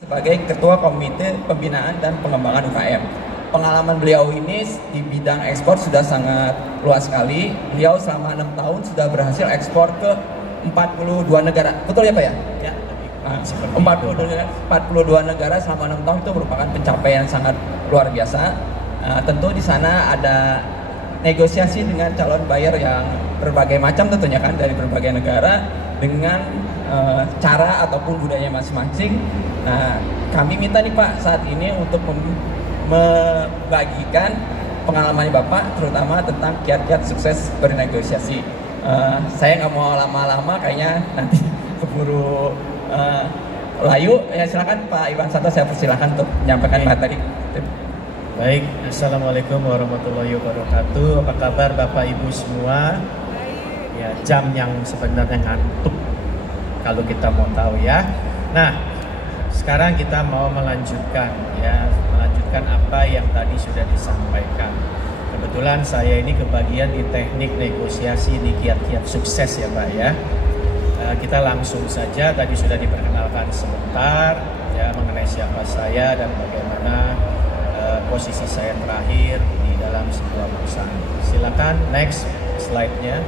sebagai Ketua Komite Pembinaan dan Pengembangan UKM. Pengalaman beliau ini di bidang ekspor sudah sangat luas sekali. Beliau selama 6 tahun sudah berhasil ekspor ke 42 negara. Betul ya Pak ya? Ya. 42 negara selama 6 tahun itu merupakan pencapaian sangat luar biasa. Tentu di sana ada negosiasi dengan calon buyer yang berbagai macam tentunya kan, dari berbagai negara dengan cara ataupun budayanya masing-masing. Nah, kami minta nih Pak saat ini untuk membagikan pengalaman Bapak terutama tentang kiat-kiat sukses bernegosiasi. Saya nggak mau lama-lama, kayaknya nanti keburu layu. Ya silakan Pak Iwan Santo, saya persilahkan untuk menyampaikan materi. Baik, Assalamualaikum warahmatullahi wabarakatuh. Apa kabar Bapak Ibu semua? Ya, jam yang sebenarnya ngantuk kalau kita mau tahu ya. Nah, sekarang kita mau melanjutkan apa yang tadi sudah disampaikan. Kebetulan saya ini kebagian di teknik negosiasi di kiat-kiat sukses ya Pak ya. Kita langsung saja, tadi sudah diperkenalkan sebentar ya mengenai siapa saya dan bagaimana posisi saya terakhir di dalam sebuah perusahaan. Silakan next slide-nya.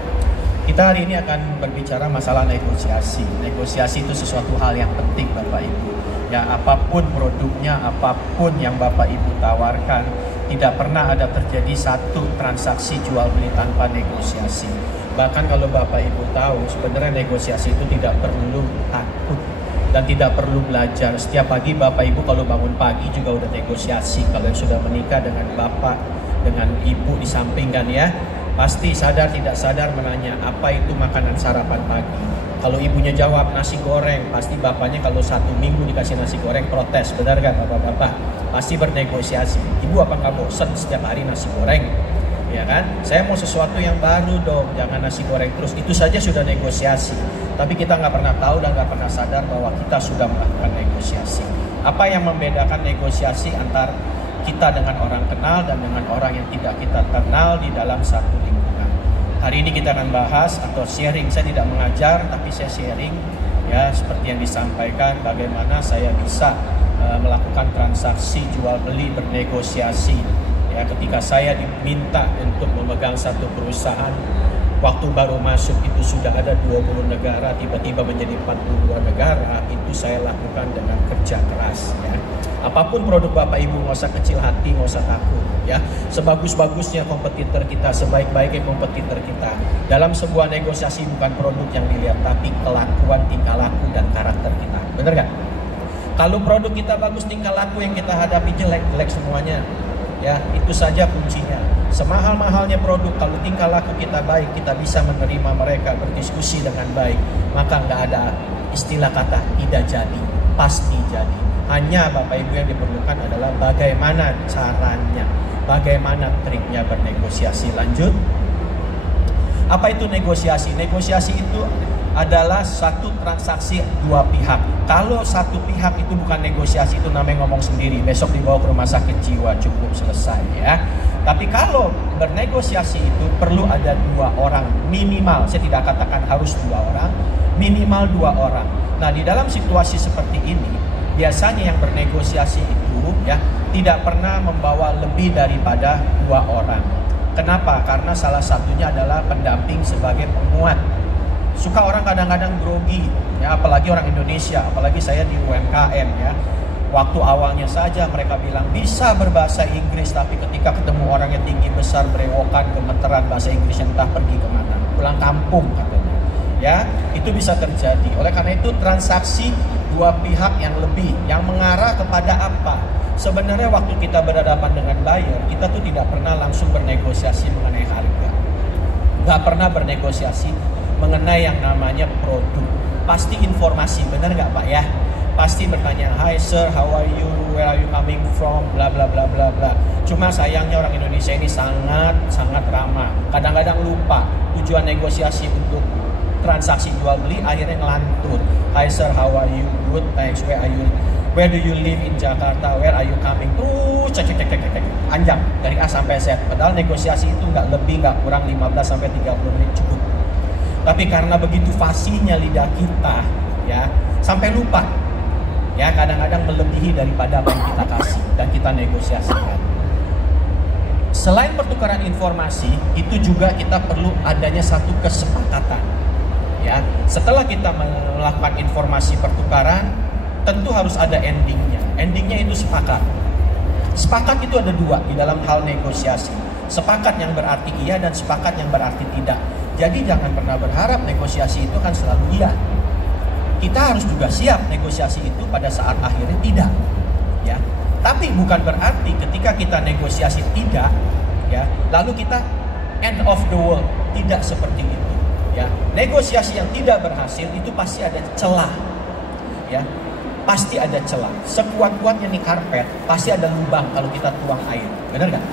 Kita hari ini akan berbicara masalah negosiasi. Negosiasi itu sesuatu hal yang penting Bapak Ibu. Ya, apapun produknya, apapun yang Bapak Ibu tawarkan, tidak pernah ada terjadi satu transaksi jual beli tanpa negosiasi. Bahkan kalau Bapak Ibu tahu, sebenarnya negosiasi itu tidak perlu takut dan tidak perlu belajar. Setiap pagi Bapak Ibu kalau bangun pagi juga udah negosiasi. Kalau yang sudah menikah dengan Bapak, dengan Ibu di samping kan ya, pasti sadar tidak sadar menanya apa itu makanan sarapan pagi. Kalau ibunya jawab nasi goreng, pasti bapaknya kalau 1 minggu dikasih nasi goreng protes, benar kan bapak-bapak? Pasti bernegosiasi. Ibu apa nggak bosan setiap hari nasi goreng? Ya kan? Saya mau sesuatu yang baru dong, jangan nasi goreng terus. Itu saja sudah negosiasi. Tapi kita nggak pernah tahu dan nggak pernah sadar bahwa kita sudah melakukan negosiasi. Apa yang membedakan negosiasi antar kita dengan orang kenal dan dengan orang yang tidak kita kenal di dalam satu lingkungan? Hari ini kita akan bahas atau sharing. Saya tidak mengajar, tapi saya sharing ya, seperti yang disampaikan bagaimana saya bisa melakukan transaksi jual beli bernegosiasi. Ya, ketika saya diminta untuk memegang satu perusahaan, waktu baru masuk itu sudah ada 20 negara, tiba-tiba menjadi 42 negara, itu saya lakukan dengan kerja keras ya. Apapun produk Bapak Ibu, nggak usah kecil hati, nggak usah takut ya. Sebagus-bagusnya kompetitor kita, sebaik-baiknya kompetitor kita. Dalam sebuah negosiasi bukan produk yang dilihat, tapi kelakuan, tingkah laku, dan karakter kita. Bener nggak? Kalau produk kita bagus, tingkah laku yang kita hadapi jelek semuanya. Ya, itu saja kuncinya. Semahal-mahalnya produk, kalau tingkah laku kita baik, kita bisa menerima mereka, berdiskusi dengan baik, maka nggak ada istilah kata tidak jadi, pasti jadi. Hanya Bapak Ibu yang diperlukan adalah bagaimana caranya, bagaimana triknya bernegosiasi. Lanjut. Apa itu negosiasi? Negosiasi itu adalah satu transaksi dua pihak. Kalau satu pihak itu bukan negosiasi, itu namanya ngomong sendiri. Besok dibawa ke rumah sakit jiwa, cukup selesai ya. Tapi kalau bernegosiasi itu perlu ada 2 orang minimal. Saya tidak katakan harus 2 orang, minimal 2 orang. Nah, di dalam situasi seperti ini, biasanya yang bernegosiasi itu ya tidak pernah membawa lebih daripada 2 orang. Kenapa? Karena salah satunya adalah pendamping sebagai penguat. Suka orang kadang-kadang grogi ya, apalagi orang Indonesia, apalagi saya di UMKM ya. Waktu awalnya saja mereka bilang bisa berbahasa Inggris, tapi ketika ketemu orang yang tinggi besar, berewokan, gemeteran, bahasa Inggrisnya entah pergi kemana, pulang kampung katanya. Ya, itu bisa terjadi. Oleh karena itu transaksi 2 pihak yang lebih, yang mengarah kepada apa? Sebenarnya waktu kita berhadapan dengan buyer, kita tuh tidak pernah langsung bernegosiasi mengenai harga. Gak pernah bernegosiasi mengenai yang namanya produk. Pasti informasi, benar gak Pak ya? Pasti bertanya, hi sir, how are you, where are you coming from, bla bla bla bla bla. Cuma sayangnya orang Indonesia ini sangat ramah. Kadang-kadang lupa tujuan negosiasi untuk transaksi jual beli, akhirnya ngelantur. Hi sir, how are you, good, thanks, where do you live in Jakarta, where are you coming, cek panjang dari A sampai Z. Padahal negosiasi itu nggak lebih nggak kurang 15 sampai 30 menit cukup. Tapi karena begitu fasihnya lidah kita ya, sampai lupa Ya, kadang-kadang melebihi daripada apa yang kita kasih dan kita negosiasikan. Selain pertukaran informasi, itu juga kita perlu adanya satu kesepakatan. Ya, setelah kita melakukan informasi pertukaran, tentu harus ada endingnya. Endingnya itu sepakat. Sepakat itu ada dua di dalam hal negosiasi. Sepakat yang berarti iya dan sepakat yang berarti tidak. Jadi jangan pernah berharap negosiasi itu akan selalu iya. Kita harus juga siap negosiasi itu pada saat akhirnya tidak. Ya, tapi bukan berarti ketika kita negosiasi tidak, ya, lalu kita end of the world. Tidak seperti itu. Ya, negosiasi yang tidak berhasil itu pasti ada celah. Ya, pasti ada celah. Sekuat-kuatnya nih karpet, pasti ada lubang kalau kita tuang air. Benar nggak?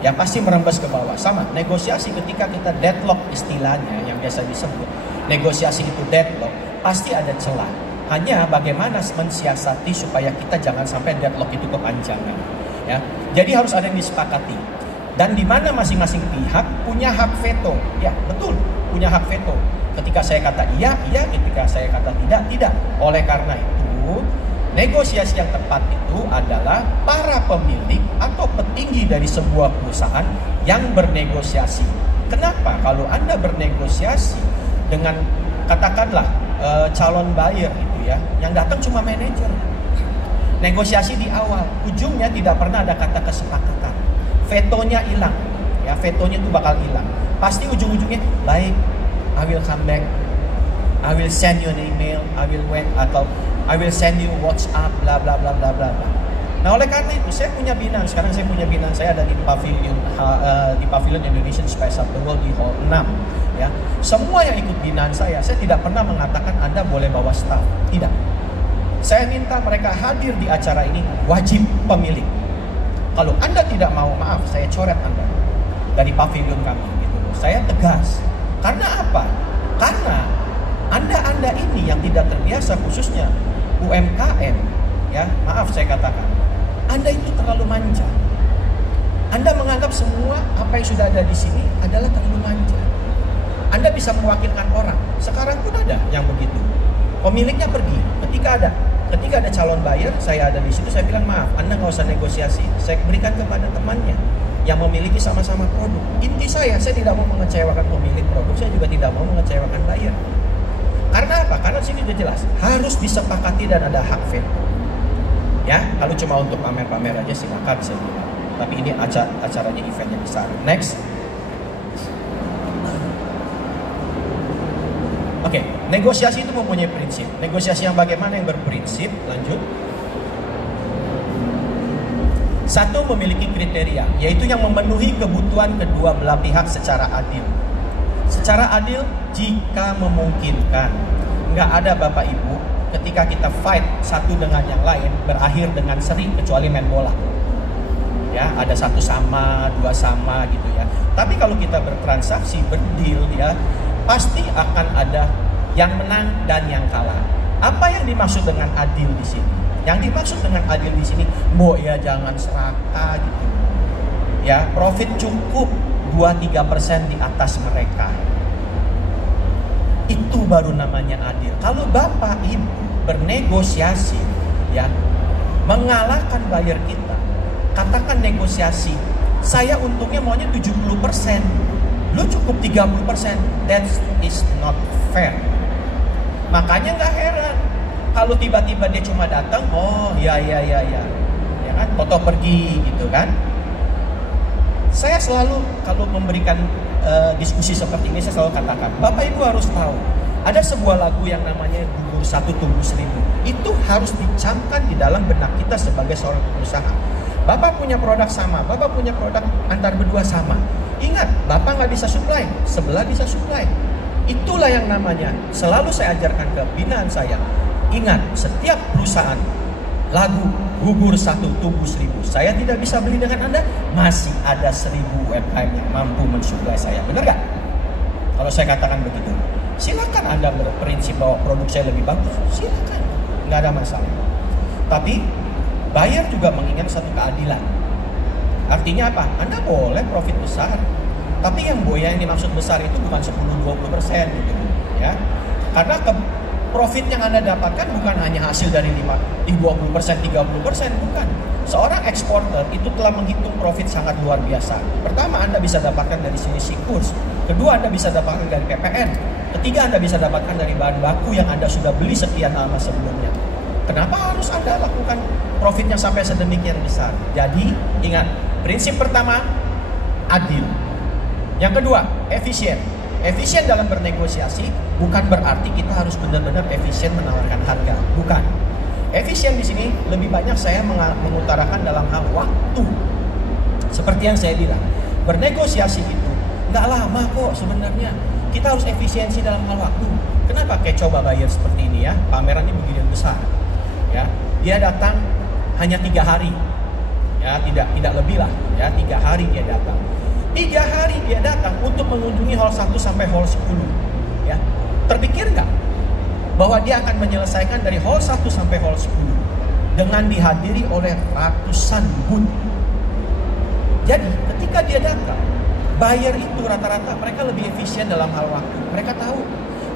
Ya, pasti merembes ke bawah. Sama, negosiasi ketika kita deadlock istilahnya yang biasa disebut. Negosiasi itu deadlock, pasti ada celah. Hanya bagaimana mensiasati supaya kita jangan sampai deadlock itu kepanjangan. Ya, jadi harus ada yang disepakati. Dan di mana masing-masing pihak punya hak veto. Ya, betul, punya hak veto. Ketika saya kata iya, iya. Ketika saya kata tidak, tidak. Oleh karena itu, negosiasi yang tepat itu adalah para pemilik atau petinggi dari sebuah perusahaan yang bernegosiasi. Kenapa? Kalau Anda bernegosiasi dengan katakanlah calon buyer itu ya, yang datang cuma manajer. Negosiasi di awal, ujungnya tidak pernah ada kata kesepakatan. Vetonya hilang. Ya, vetonya itu bakal hilang. Pasti ujung-ujungnya baik, I will come back. I will send you an email, I will wait, atau I will send you WhatsApp, bla bla bla bla bla. Nah, oleh karena itu saya punya binaan. Sekarang saya punya binaan, saya ada di pavilion Indonesian Spice Up the World di Hall 6. Ya, semua yang ikut binaan saya tidak pernah mengatakan Anda boleh bawa staff. Tidak. Saya minta mereka hadir di acara ini wajib pemilik. Kalau Anda tidak mau, maaf, saya coret Anda dari pavilion kami. Gitu. Saya tegas. Karena apa? Karena Anda ini yang tidak terbiasa, khususnya UMKM, ya, maaf saya katakan, Anda itu terlalu manja. Anda menganggap semua apa yang sudah ada di sini adalah terlalu manja. Anda bisa mewakilkan orang. Sekarang pun ada yang begitu. Pemiliknya pergi. Ketika ada calon buyer, saya ada di situ, saya bilang maaf, Anda nggak usah negosiasi. Saya berikan kepada temannya yang memiliki sama-sama produk. Inti saya tidak mau mengecewakan pemilik produk, saya juga tidak mau mengecewakan buyer. Karena apa? Karena sini sudah jelas, harus disepakati dan ada hak veto. Ya, kalau cuma untuk pamer-pamer aja silakan saya bilang. Tapi ini acaranya eventnya besar. Next. Oke, negosiasi itu mempunyai prinsip. Negosiasi yang bagaimana yang berprinsip? Lanjut. Satu, memiliki kriteria, yaitu yang memenuhi kebutuhan kedua belah pihak secara adil. Secara adil jika memungkinkan. Nggak ada Bapak Ibu ketika kita fight satu dengan yang lain berakhir dengan seri kecuali main bola. Ya, ada satu sama, dua sama gitu ya. Tapi kalau kita bertransaksi, berdeal ya, pasti akan ada yang menang dan yang kalah. Apa yang dimaksud dengan adil di sini? Yang dimaksud dengan adil di sini, mbok ya jangan serakah gitu. Ya, profit cukup 2-3% di atas mereka. Itu baru namanya adil. Kalau Bapak Ibu bernegosiasi ya, mengalahkan buyer kita, katakan negosiasi, saya untungnya maunya 70%. Lu cukup 30%, that is not fair. Makanya nggak heran kalau tiba-tiba dia cuma datang, oh ya kan, foto pergi gitu kan. Saya selalu kalau memberikan diskusi seperti ini, saya selalu katakan, Bapak Ibu harus tahu, ada sebuah lagu yang namanya gugur satu tumbuh seribu. Itu harus dicamkan di dalam benak kita sebagai seorang pengusaha. Bapak punya produk sama, Bapak punya produk antar berdua sama. Ingat, Bapak nggak bisa supply, sebelah bisa supply. Itulah yang namanya, selalu saya ajarkan ke binaan saya. Ingat, setiap perusahaan, lagu gugur satu tumbuh seribu. Saya tidak bisa beli dengan Anda, masih ada 1000 UMKM yang mampu mensuplai saya. Benar nggak? Kalau saya katakan begitu, silakan Anda berprinsip bahwa produk saya lebih bagus, silakan, nggak ada masalah. Tapi buyer juga menginginkan satu keadilan. Artinya apa? Anda boleh profit besar, tapi yang dimaksud besar itu bukan 10-20% gitu ya. Karena profit yang Anda dapatkan bukan hanya hasil dari 20%, 30%, bukan. Seorang eksporter itu telah menghitung profit sangat luar biasa. Pertama, Anda bisa dapatkan dari selisih kurs. Kedua, Anda bisa dapatkan dari PPN. Ketiga, Anda bisa dapatkan dari bahan baku yang Anda sudah beli sekian lama sebelumnya. Kenapa harus Anda lakukan profitnya sampai sedemikian besar? Jadi, ingat, prinsip pertama, adil. Yang kedua, efisien. Efisien dalam bernegosiasi bukan berarti kita harus benar-benar efisien menawarkan harga, bukan. Efisien di sini lebih banyak saya mengutarakan dalam hal waktu. Seperti yang saya bilang, bernegosiasi itu nggak lama kok sebenarnya. Kita harus efisiensi dalam hal waktu. Kenapa kayak coba bayar seperti ini ya? Pameran ini begini besar, ya. Dia datang hanya 3 hari, ya tidak lebih lah, ya 3 hari dia datang. 3 hari dia datang untuk mengunjungi hall 1 sampai hall 10. Ya. Terpikir nggak bahwa dia akan menyelesaikan dari hall 1 sampai hall 10 dengan dihadiri oleh ratusan booth. Jadi ketika dia datang, buyer itu rata-rata mereka lebih efisien dalam hal waktu. Mereka tahu.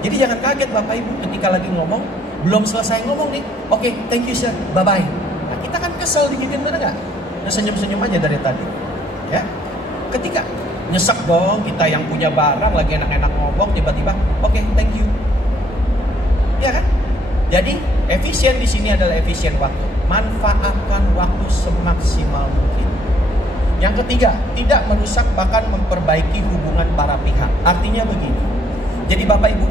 Jadi jangan kaget Bapak Ibu ketika lagi ngomong, belum selesai ngomong nih. Oke, thank you sir, bye-bye. Nah, kita kan kesel digituin, bener nggak? Nah, senyum-senyum aja dari tadi. Ya. Ketika nyesek dong, kita yang punya barang lagi enak-enak ngomong, tiba-tiba oke, thank you. Ya kan? Jadi efisien di sini adalah efisien waktu. Manfaatkan waktu semaksimal mungkin. Yang ketiga, tidak merusak bahkan memperbaiki hubungan para pihak. Artinya begini. Jadi Bapak Ibu,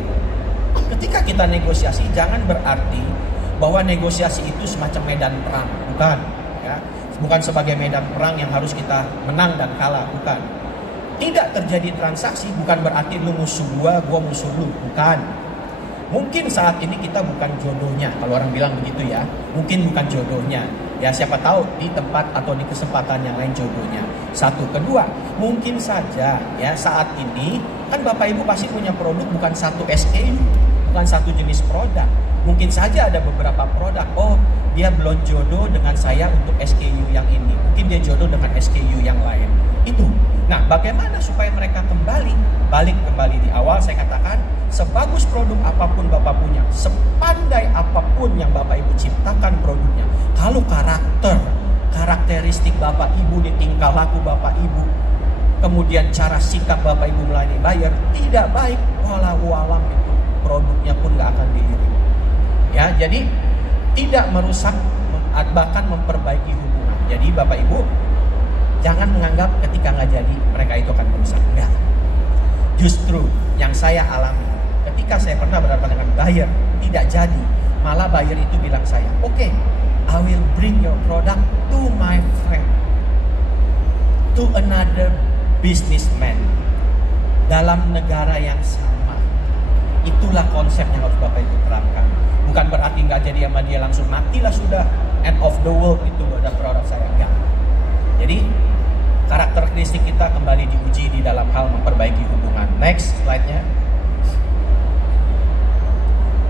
ketika kita negosiasi jangan berarti bahwa negosiasi itu semacam medan perang, bukan, ya. Bukan sebagai medan perang yang harus kita menang dan kalah, bukan. Tidak terjadi transaksi bukan berarti lu musuh gua musuh lu, bukan. Mungkin saat ini kita bukan jodohnya, kalau orang bilang begitu ya. Mungkin bukan jodohnya. Ya siapa tahu di tempat atau di kesempatan yang lain jodohnya. Satu, kedua, mungkin saja ya saat ini kan Bapak Ibu pasti punya produk bukan satu SKU, bukan satu jenis produk. Mungkin saja ada beberapa produk. Oh, dia belum jodoh dengan saya untuk SKU yang ini. Mungkin dia jodoh dengan SKU yang lain. Itu. Nah, bagaimana supaya mereka kembali? Balik kembali di awal saya katakan, sebagus produk apapun Bapak punya, sepandai apapun yang Bapak Ibu ciptakan produknya, kalau karakteristik Bapak Ibu di tingkah laku Bapak Ibu, kemudian cara sikap Bapak Ibu melayani buyer tidak baik, walau alam itu produknya pun gak akan dilirik. Ya, jadi tidak merusak bahkan memperbaiki hubungan. Jadi Bapak Ibu jangan menganggap ketika nggak jadi mereka itu akan merusak. Enggak. Justru yang saya alami ketika saya pernah berhadapan dengan buyer tidak jadi, malah buyer itu bilang saya, oke, I will bring your product to my friend, to another businessman dalam negara yang sama. Itulah konsep yang harus Bapak Ibu terapkan. Bukan berarti nggak jadi sama dia langsung matilah sudah, end of the world itu ada produk saya, enggak. Jadi karakteristik kita kembali diuji di dalam hal memperbaiki hubungan. Next slide-nya.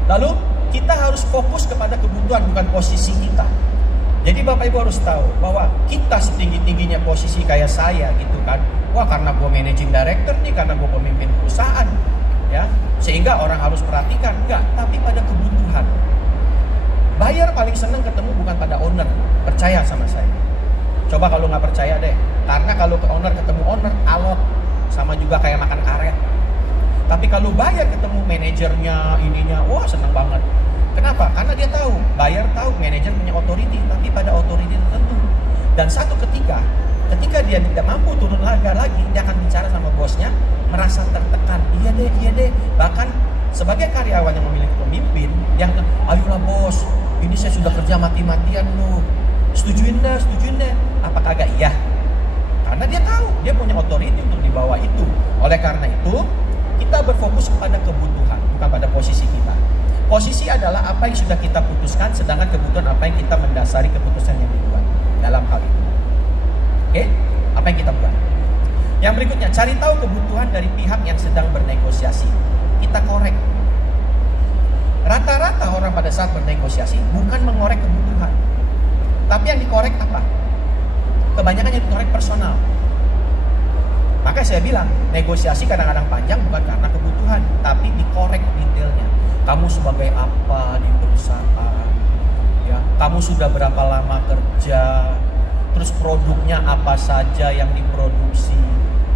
Lalu kita harus fokus kepada kebutuhan bukan posisi kita. Jadi Bapak Ibu harus tahu bahwa kita setinggi-tingginya posisi kayak saya gitu kan. Wah karena gue managing director nih, karena gue pemimpin perusahaan. Ya, sehingga orang harus perhatikan, enggak, tapi pada kebutuhan. Buyer paling senang ketemu bukan pada owner, percaya sama saya. Coba kalau nggak percaya deh, karena kalau ke owner ketemu owner, alot, sama juga kayak makan karet. Tapi kalau buyer ketemu manajernya, ininya, wah senang banget. Kenapa? Karena dia tahu, buyer tahu manajer punya otoriti, tapi pada otoriti tertentu. Dan satu ketika dia tidak mampu turun harga lagi, dia akan bicara sama bosnya, merasa tertekan. Iya deh. Bahkan sebagai karyawan yang memiliki pemimpin, yang ayolah bos, ini saya sudah kerja mati-matian loh. Setujuin deh. Apakah agak iya? Karena dia tahu, dia punya otoriti untuk di bawah itu. Oleh karena itu, kita berfokus kepada kebutuhan, bukan pada posisi kita. Posisi adalah apa yang sudah kita putuskan, sedangkan kebutuhan apa yang kita mendasari keputusan yang dibuat dalam hal itu. Oke? Apa yang kita buat? Yang berikutnya, cari tahu kebutuhan dari pihak yang sedang bernegosiasi. Kita korek. Rata-rata orang pada saat bernegosiasi bukan mengorek kebutuhan, tapi yang dikorek apa? Kebanyakan yang dikorek personal. Maka saya bilang, negosiasi kadang-kadang panjang bukan karena kebutuhan, tapi dikorek detailnya. kamu sebagai apa di perusahaan, ya, kamu sudah berapa lama kerja, terus produknya apa saja yang diproduksi.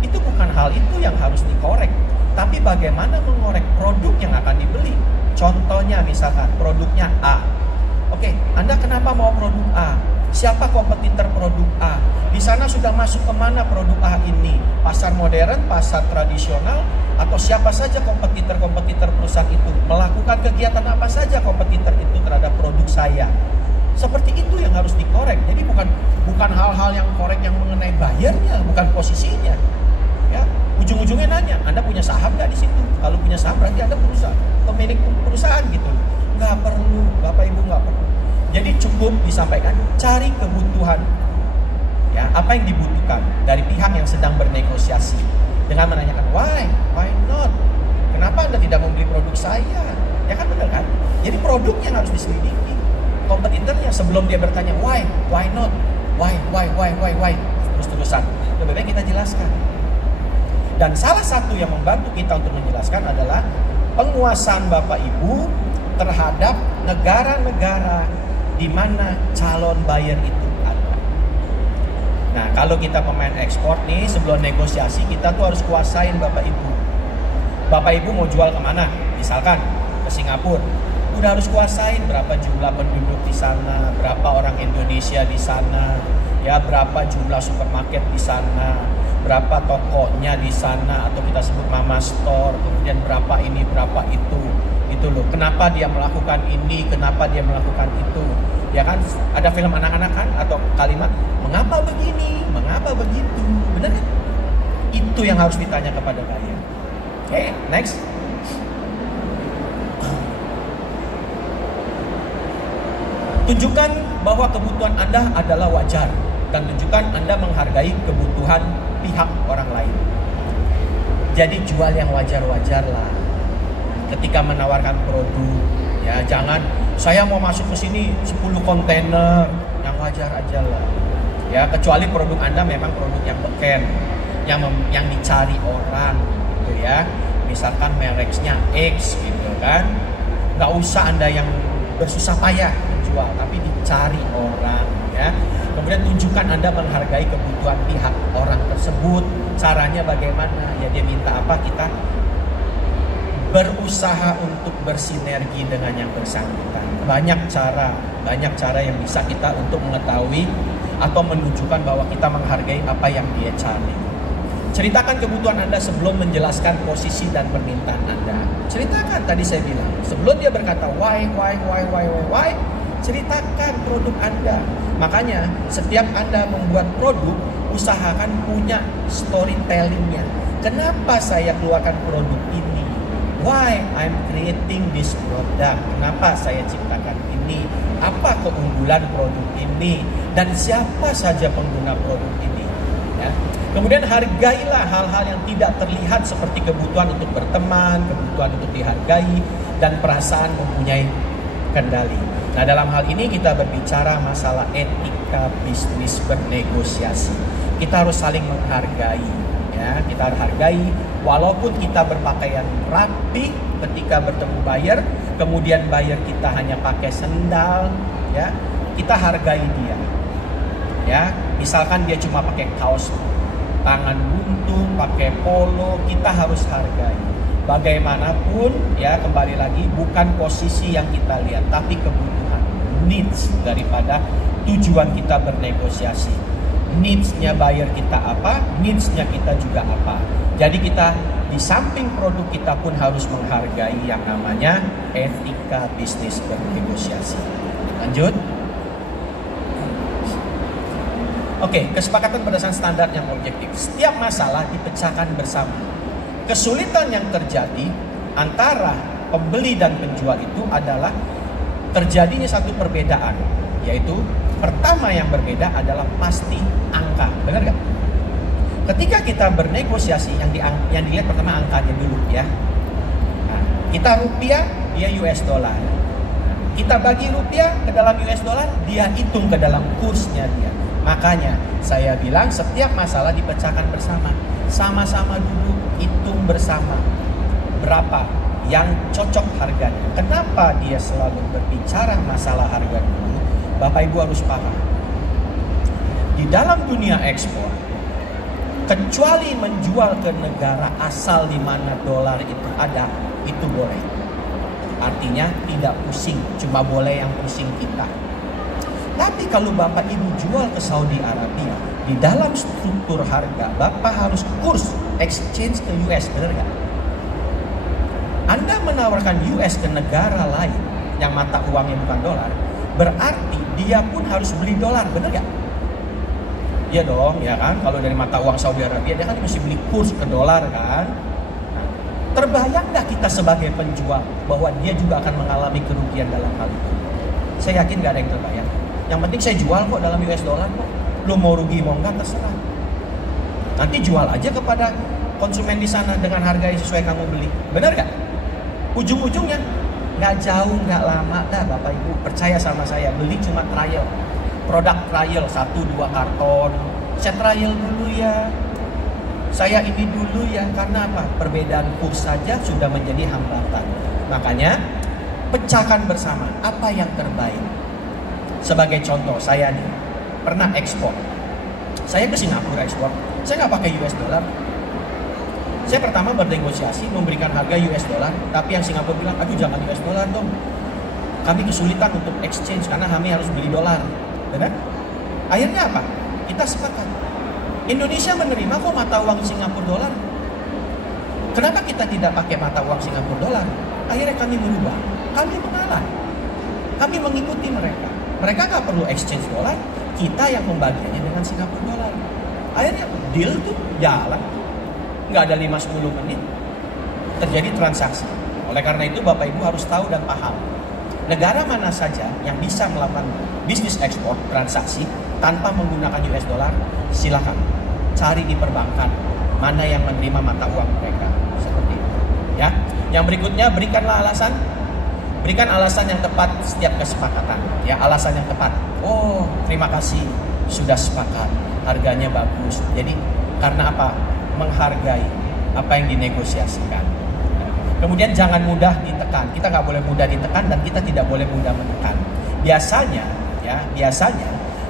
Itu bukan hal itu yang harus dikorek, tapi bagaimana mengorek produk yang akan dibeli. Contohnya misalkan produknya A. Oke, Anda kenapa mau produk A? Siapa kompetitor produk A? Di sana sudah masuk kemana produk A ini? Pasar modern, pasar tradisional, atau siapa saja kompetitor-kompetitor perusahaan itu? Melakukan kegiatan apa saja kompetitor itu terhadap produk saya? Seperti itu yang harus dikorek. Jadi bukan hal-hal yang korek yang mengenai bayarnya, bukan posisinya. Ya, ujung-ujungnya nanya, Anda punya saham nggak di situ? Kalau punya saham berarti Anda pemilik perusahaan gitu. Nggak perlu, Bapak Ibu nggak perlu. Jadi cukup disampaikan, cari kebutuhan, ya, apa yang dibutuhkan dari pihak yang sedang bernegosiasi dengan menanyakan why not? Kenapa Anda tidak membeli produk saya? Ya kan benar kan? Jadi produknya yang harus diselidiki. Kompetitornya sebelum dia bertanya why not, why, terus-terusan. Lebih baik kita jelaskan. Dan salah satu yang membantu kita untuk menjelaskan adalah penguasaan Bapak Ibu terhadap negara-negara di mana calon buyer itu ada. Nah, kalau kita pemain ekspor nih, sebelum negosiasi kita tuh harus kuasain Bapak Ibu. Bapak Ibu mau jual kemana? Misalkan ke Singapura. Udah harus kuasain berapa jumlah penduduk di sana, berapa orang Indonesia di sana, ya, berapa jumlah supermarket di sana, berapa tokonya di sana, atau kita sebut mama store, kemudian berapa ini, berapa itu loh. Kenapa dia melakukan ini, kenapa dia melakukan itu, ya kan? Ada film anak-anak kan, atau kalimat mengapa begini, mengapa begitu, benar kan? Itu yang harus ditanya kepada buyer. Oke, next. Tunjukkan bahwa kebutuhan Anda adalah wajar, dan tunjukkan Anda menghargai kebutuhan pihak orang lain. Jadi jual yang wajar-wajar lah. Ketika menawarkan produk, ya, jangan saya mau masuk ke sini 10 kontainer, yang wajar aja lah. Ya, kecuali produk Anda memang produk yang beken, yang dicari orang, gitu ya. Misalkan mereknya X, gitu kan. Nggak usah Anda yang bersusah payah menjual, tapi dicari orang, ya. Kemudian tunjukkan Anda menghargai kebutuhan pihak orang tersebut. Caranya bagaimana? Ya, dia minta apa, kita berusaha untuk bersinergi dengan yang bersangkutan. Banyak cara yang bisa kita untuk mengetahui atau menunjukkan bahwa kita menghargai apa yang dia cari. Ceritakan kebutuhan Anda sebelum menjelaskan posisi dan permintaan Anda. Ceritakan, tadi saya bilang, sebelum dia berkata why, ceritakan produk Anda. Makanya setiap Anda membuat produk, usahakan punya storytellingnya. Kenapa saya keluarkan produk ini? Why I'm creating this product? Kenapa saya ciptakan ini? Apa keunggulan produk ini? Dan siapa saja pengguna produk ini? Ya. Kemudian hargailah hal-hal yang tidak terlihat seperti kebutuhan untuk berteman, kebutuhan untuk dihargai, dan perasaan mempunyai kendali. Nah, dalam hal ini kita berbicara masalah etika bisnis bernegosiasi. Kita harus saling menghargai, ya. Kita harus hargai walaupun kita berpakaian rapi ketika bertemu buyer, kemudian buyer kita hanya pakai sendal, ya. Kita hargai dia. Ya, misalkan dia cuma pakai kaos tangan buntung, pakai polo, kita harus hargai. Bagaimanapun, ya, kembali lagi, bukan posisi yang kita lihat, tapi kebutuhan, needs daripada tujuan kita bernegosiasi. Needs-nya buyer kita apa, needs-nya kita juga apa. Jadi kita di samping produk kita pun harus menghargai yang namanya etika bisnis bernegosiasi. Lanjut. Oke, kesepakatan berdasarkan standar yang objektif. Setiap masalah dipecahkan bersama. Kesulitan yang terjadi antara pembeli dan penjual itu adalah terjadinya satu perbedaan, yaitu pertama yang berbeda adalah pasti angka. Benar gak? Ketika kita bernegosiasi, yang dilihat pertama angkanya dulu, ya. Nah, kita rupiah, dia US dollar. Nah, kita bagi rupiah ke dalam US dollar, dia hitung ke dalam kursnya dia. Makanya saya bilang setiap masalah dipecahkan bersama. Sama-sama duduk, hitung bersama. Berapa yang cocok harganya. Kenapa dia selalu berbicara masalah harga dulu? Bapak Ibu harus paham. Di dalam dunia ekspor, kecuali menjual ke negara asal di mana dolar itu ada, itu boleh. Artinya tidak pusing, cuma boleh yang pusing kita. Tapi kalau Bapak Ibu jual ke Saudi Arabia, di dalam struktur harga, Bapak harus kurs exchange ke US, benar nggak? Anda menawarkan US ke negara lain yang mata uangnya bukan dolar, berarti dia pun harus beli dolar, benar nggak? Iya dong, ya kan? Kalau dari mata uang Saudi Arabia, dia kan mesti beli kurs ke dolar kan? Terbayang nggak kita sebagai penjual bahwa dia juga akan mengalami kerugian dalam hal itu? Saya yakin nggak ada yang terbayang. Yang penting saya jual kok dalam US dollar kok. Lo mau rugi mau nggak terserah. Nanti jual aja kepada konsumen di sana dengan harga yang sesuai kamu beli. Benar nggak? Ujung-ujungnya nggak jauh, nggak lama dah Bapak Ibu. Percaya sama saya, beli cuma trial. Produk trial 1-2 karton. Saya trial dulu ya. Saya ini dulu ya, karena apa? Perbedaan kurs saja sudah menjadi hambatan. Makanya pecahkan bersama apa yang terbaik. Sebagai contoh, saya nih pernah ekspor. Saya ke Singapura ekspor. Saya nggak pakai US dollar. Saya pertama bernegosiasi memberikan harga US dollar, tapi yang Singapura bilang, aduh jangan US dollar dong. Kami kesulitan untuk exchange karena kami harus beli dolar. Benar? Akhirnya apa? Kita sepakat. Indonesia menerima kok mata uang Singapura dolar. Kenapa kita tidak pakai mata uang Singapura dolar? Akhirnya kami berubah. Kami mengalah. Kami mengikuti mereka. Mereka nggak perlu exchange dolar. Kita yang membagiannya dengan Singapura dolar. Akhirnya deal tuh jalan. Nggak ada 5-10 menit. Terjadi transaksi. Oleh karena itu Bapak Ibu harus tahu dan paham. Negara mana saja yang bisa melakukan bisnis ekspor transaksi tanpa menggunakan US dollar, silakan cari di perbankan mana yang menerima mata uang mereka, seperti itu. Ya, yang berikutnya berikanlah alasan, berikan alasan yang tepat setiap kesepakatan. Ya, alasan yang tepat. Oh, terima kasih sudah sepakat, harganya bagus. Jadi karena apa? Menghargai apa yang dinegosiasikan. Kemudian jangan mudah ditekan. Kita nggak boleh mudah ditekan dan kita tidak boleh mudah menekan. Biasanya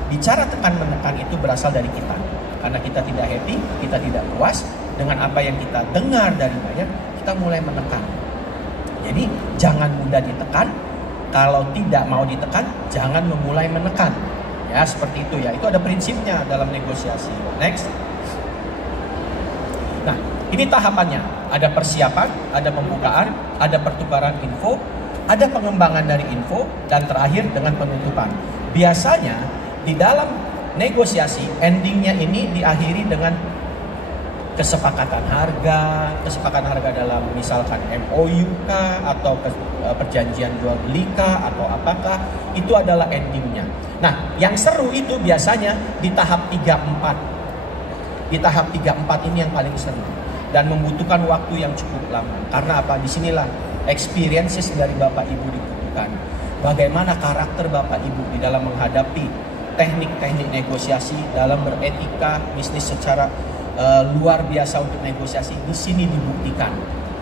bicara tekan menekan itu berasal dari kita. Karena kita tidak happy, kita tidak puas dengan apa yang kita dengar dari buyer, kita mulai menekan. Jadi jangan mudah ditekan. Kalau tidak mau ditekan, jangan memulai menekan. Ya, seperti itu ya. Itu ada prinsipnya dalam negosiasi. Next. Nah, ini tahapannya. Ada persiapan, ada pembukaan, ada pertukaran info, ada pengembangan dari info, dan terakhir dengan penutupan. Biasanya di dalam negosiasi, endingnya ini diakhiri dengan kesepakatan harga dalam misalkan MOU kah, atau perjanjian jual beli kah, atau apakah, itu adalah endingnya. Nah, yang seru itu biasanya di tahap 3-4. Di tahap 3-4 ini yang paling seru dan membutuhkan waktu yang cukup lama. Karena apa? Disinilah experiences dari Bapak Ibu dibutuhkan. Bagaimana karakter Bapak Ibu di dalam menghadapi teknik-teknik negosiasi, dalam beretika bisnis secara luar biasa untuk negosiasi. Di sini dibuktikan.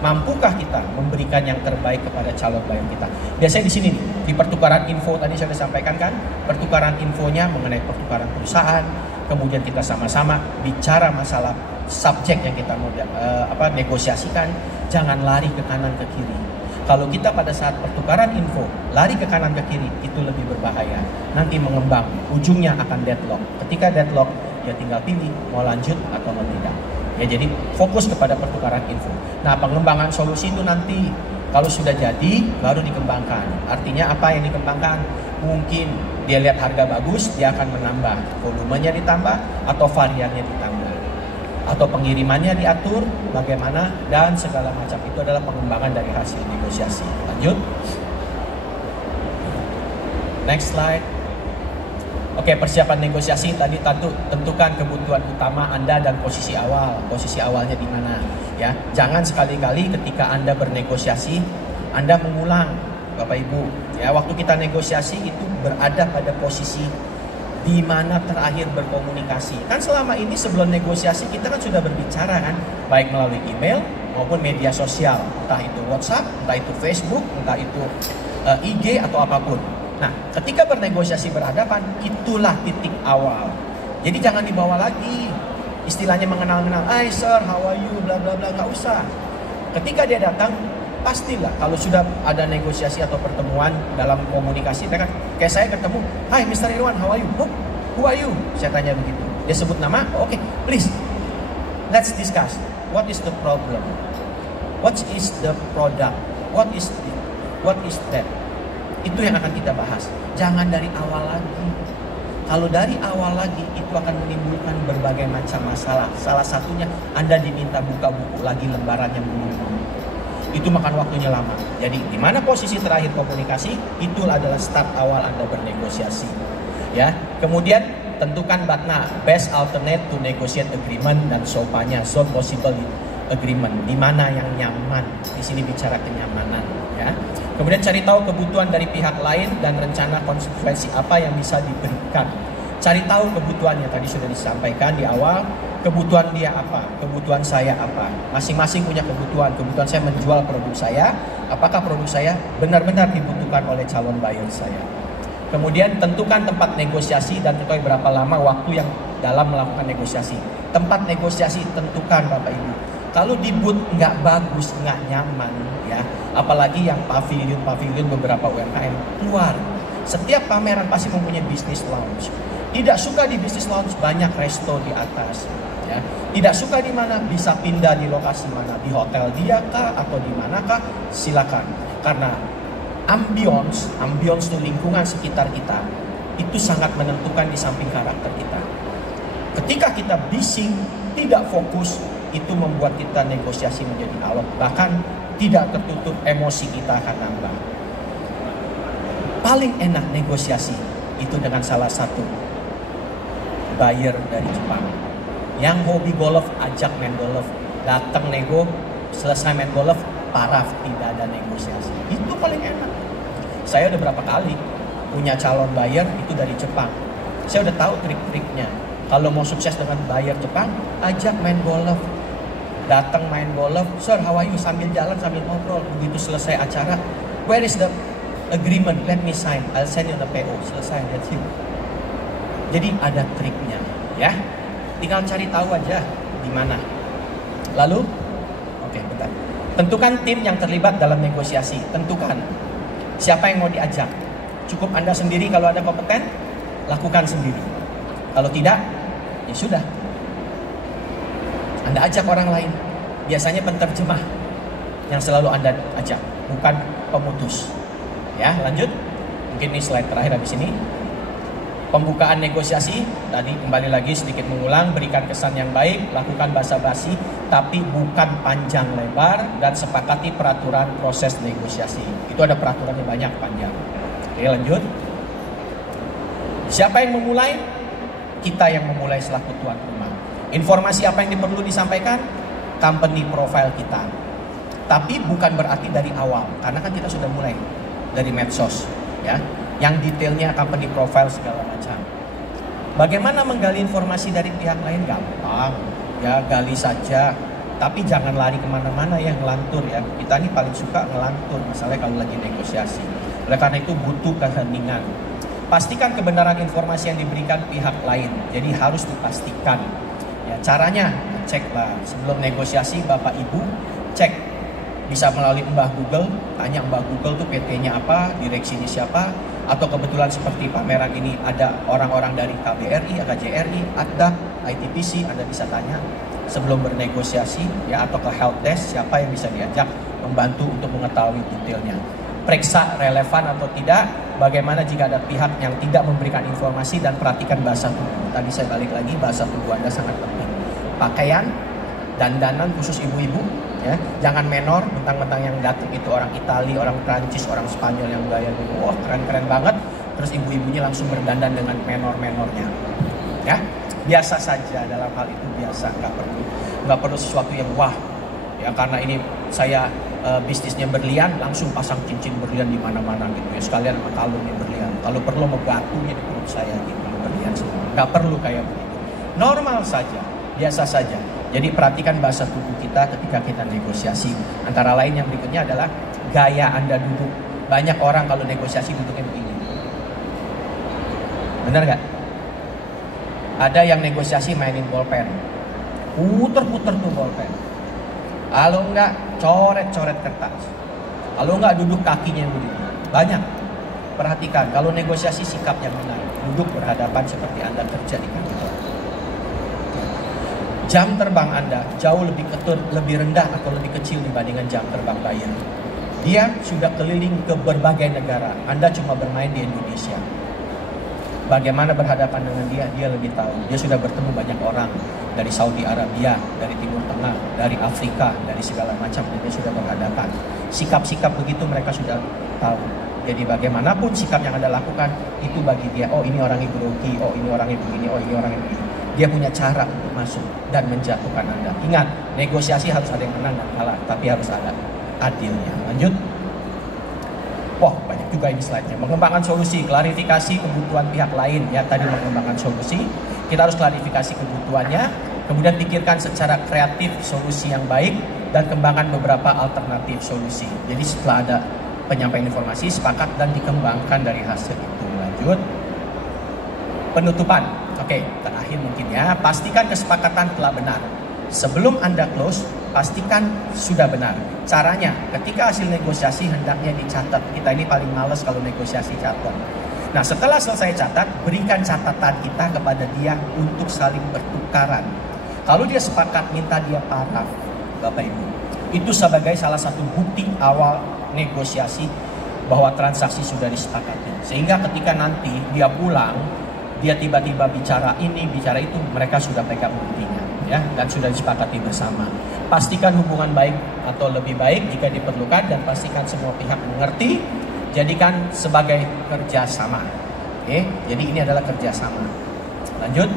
Mampukah kita memberikan yang terbaik kepada calon klien kita? Biasanya di sini nih, di pertukaran info tadi saya sudah sampaikan kan, pertukaran infonya mengenai pertukaran perusahaan, kemudian kita sama-sama bicara masalah subjek yang kita mau negosiasikan. Jangan lari ke kanan ke kiri. Kalau kita pada saat pertukaran info lari ke kanan ke kiri, itu lebih berbahaya. Nanti mengembang, ujungnya akan deadlock. Ketika deadlock, ya tinggal pilih mau lanjut atau mau tidak. Ya, jadi fokus kepada pertukaran info. Nah, pengembangan solusi itu nanti kalau sudah jadi baru dikembangkan. Artinya apa yang dikembangkan? Mungkin dia lihat harga bagus, dia akan menambah volumenya, ditambah atau variannya ditambah, atau pengirimannya diatur bagaimana, dan segala macam. Itu adalah pengembangan dari hasil negosiasi. Lanjut. Next slide. Oke, persiapan negosiasi tadi tentukan kebutuhan utama Anda dan posisi awal. Posisi awalnya di mana? Ya, jangan sekali-kali ketika Anda bernegosiasi Anda mengulang, Bapak Ibu. Ya, waktu kita negosiasi itu berada pada posisi di mana terakhir berkomunikasi. Kan selama ini sebelum negosiasi kita kan sudah berbicara kan, baik melalui email maupun media sosial, entah itu WhatsApp, entah itu Facebook, entah itu IG atau apapun. Nah, ketika bernegosiasi berhadapan, itulah titik awal. Jadi jangan dibawa lagi istilahnya mengenal-kenal, "Hai sir, how are you?" bla bla bla, nggak usah. Ketika dia datang, pastilah kalau sudah ada negosiasi atau pertemuan dalam komunikasi, kayak saya ketemu, "Hai Mr. Irwan, how are you?" "Oh, who are you?" Saya tanya begitu. Dia sebut nama, "Oke, please, let's discuss. What is the problem? What is the product? What is that?" Itu yang akan kita bahas. Jangan dari awal lagi. Kalau dari awal lagi, itu akan menimbulkan berbagai macam masalah. Salah satunya, Anda diminta buka buku lagi lembaran yang belum. Itu makan waktunya lama. Jadi, di mana posisi terakhir komunikasi, itu adalah start awal Anda bernegosiasi. Ya. Kemudian, tentukan BATNA, best alternate to negotiate agreement, dan SOPA-nya, zone possible agreement. Di mana yang nyaman? Di sini bicara kenyamanan. Ya. Kemudian cari tahu kebutuhan dari pihak lain dan rencana konsekuensi apa yang bisa diberikan. Cari tahu kebutuhannya, tadi sudah disampaikan di awal, kebutuhan dia apa, kebutuhan saya apa. Masing-masing punya kebutuhan. Kebutuhan saya menjual produk saya, apakah produk saya benar-benar dibutuhkan oleh calon buyer saya. Kemudian tentukan tempat negosiasi dan ketahui berapa lama waktu yang dalam melakukan negosiasi. Tempat negosiasi tentukan Bapak Ibu. Kalau di booth nggak bagus, nggak nyaman, ya, apalagi yang pavilion beberapa UMKM keluar. Setiap pameran pasti mempunyai bisnis lounge. Tidak suka di bisnis lounge, banyak resto di atas. Ya. Tidak suka di mana, bisa pindah di lokasi mana, di hotel dia kah atau di manakah, silakan. Karena ambience itu lingkungan sekitar kita, itu sangat menentukan di samping karakter kita. Ketika kita bising, tidak fokus, itu membuat kita negosiasi menjadi alot, bahkan tidak tertutup, emosi kita akan nambah. Paling enak negosiasi itu dengan salah satu buyer dari Jepang yang hobi golf, ajak main golf, datang nego, selesai main golf, paraf, tidak ada negosiasi. Itu paling enak. Saya udah berapa kali punya calon buyer itu dari Jepang. Saya udah tahu trik-triknya. Kalau mau sukses dengan buyer Jepang, ajak main golf. Datang main golf, "Sir, how are you?" Sambil jalan, sambil ngobrol. Begitu selesai acara, "Where is the agreement? Let me sign. I'll send you the PO." Selesai, that's it. Jadi ada triknya, ya. Tinggal cari tahu aja di mana. Lalu, bentar. Tentukan tim yang terlibat dalam negosiasi. Tentukan siapa yang mau diajak. Cukup Anda sendiri kalau ada kompeten, lakukan sendiri. Kalau tidak, ya sudah. Anda ajak orang lain. Biasanya penterjemah yang selalu Anda ajak, bukan pemutus. Ya, lanjut. Mungkin ini slide terakhir habis ini. Pembukaan negosiasi, tadi kembali lagi sedikit mengulang, berikan kesan yang baik, lakukan basa-basi, tapi bukan panjang lebar, dan sepakati peraturan proses negosiasi. Itu ada peraturannya banyak, panjang. Oke, lanjut. Siapa yang memulai? Kita yang memulai selaku tuan rumah. Informasi apa yang perlu disampaikan? Company profile kita. Tapi bukan berarti dari awal, karena kan kita sudah mulai dari medsos, ya. Yang detailnya company profile segala macam. Bagaimana menggali informasi dari pihak lain? Gampang, ya, gali saja. Tapi jangan lari kemana-mana ya, ngelantur ya. Kita ini paling suka ngelantur, misalnya kalau lagi negosiasi. Oleh karena itu butuh keheningan. Pastikan kebenaran informasi yang diberikan pihak lain. Jadi harus dipastikan. Ya, caranya ceklah sebelum negosiasi, Bapak Ibu cek, bisa melalui Mbah Google, tanya Mbah Google tuh PT-nya apa, direksinya siapa, atau kebetulan seperti pameran ini ada orang-orang dari KBRI, KJRI, ADDA, ITPC, Anda bisa tanya sebelum bernegosiasi, ya, atau ke help desk, siapa yang bisa diajak membantu untuk mengetahui detailnya. Periksa relevan atau tidak, bagaimana jika ada pihak yang tidak memberikan informasi, dan perhatikan bahasa tubuh. Tadi saya balik lagi, bahasa tubuh Anda sangat penting. Pakaian, dandanan khusus ibu-ibu, ya, jangan menor, mentang-mentang yang datang itu orang Itali, orang Prancis, orang Spanyol yang gaya wah keren-keren banget, terus ibu-ibunya langsung berdandan dengan menor-menornya, ya. Biasa saja, dalam hal itu biasa, nggak perlu sesuatu yang wah, ya, karena ini saya bisnisnya berlian, langsung pasang cincin berlian di mana-mana gitu ya, sekalian sama kalungnya berlian, kalau perlu mau batunya di perut saya gitu, berlian semua, nggak perlu kayak begitu, normal saja, biasa saja. Jadi perhatikan bahasa tubuh kita ketika kita negosiasi. Antara lain yang berikutnya adalah gaya Anda duduk. Banyak orang kalau negosiasi duduknya begini. Benar nggak? Ada yang negosiasi mainin bolpen, puter-puter tuh bolpen. Kalau nggak coret-coret kertas. Kalau nggak duduk kakinya yang begini. Banyak. Perhatikan, kalau negosiasi sikap yang benar. Duduk berhadapan seperti Anda kerja di kantor. Jam terbang Anda jauh lebih rendah atau lebih kecil dibandingkan jam terbang buyer. Dia sudah keliling ke berbagai negara. Anda cuma bermain di Indonesia. Bagaimana berhadapan dengan dia? Dia lebih tahu. Dia sudah bertemu banyak orang dari Saudi Arabia, dari Timur Tengah, dari Afrika, dari segala macam. Dia sudah berhadapan. Sikap-sikap begitu mereka sudah tahu. Jadi bagaimanapun sikap yang Anda lakukan, itu bagi dia, oh ini orangnya grogi, oh ini orangnya begini, oh ini orangnya begini. Dia punya cara untuk masuk dan menjatuhkan Anda. Ingat, negosiasi harus ada yang menang dan kalah, tapi harus ada adilnya. Lanjut. Wah, banyak juga ini slide-nya. Mengembangkan solusi, klarifikasi kebutuhan pihak lain. Ya, tadi mengembangkan solusi. Kita harus klarifikasi kebutuhannya, kemudian pikirkan secara kreatif solusi yang baik, dan kembangkan beberapa alternatif solusi. Jadi setelah ada penyampaian informasi, sepakat dan dikembangkan dari hasil itu. Lanjut. Penutupan. Oke, terakhir mungkin ya. Pastikan kesepakatan telah benar. Sebelum Anda close, pastikan sudah benar. Caranya, ketika hasil negosiasi hendaknya dicatat. Kita ini paling males kalau negosiasi catat. Nah, setelah selesai catat, berikan catatan kita kepada dia untuk saling bertukaran. Kalau dia sepakat, minta dia paraf, Bapak Ibu. Itu sebagai salah satu bukti awal negosiasi bahwa transaksi sudah disepakati. Sehingga ketika nanti dia pulang, dia tiba-tiba bicara ini, bicara itu, mereka sudah pegang buktinya, ya, dan sudah disepakati bersama. Pastikan hubungan baik atau lebih baik jika diperlukan, dan pastikan semua pihak mengerti. Jadikan sebagai kerjasama. Oke, jadi ini adalah kerjasama. Lanjut.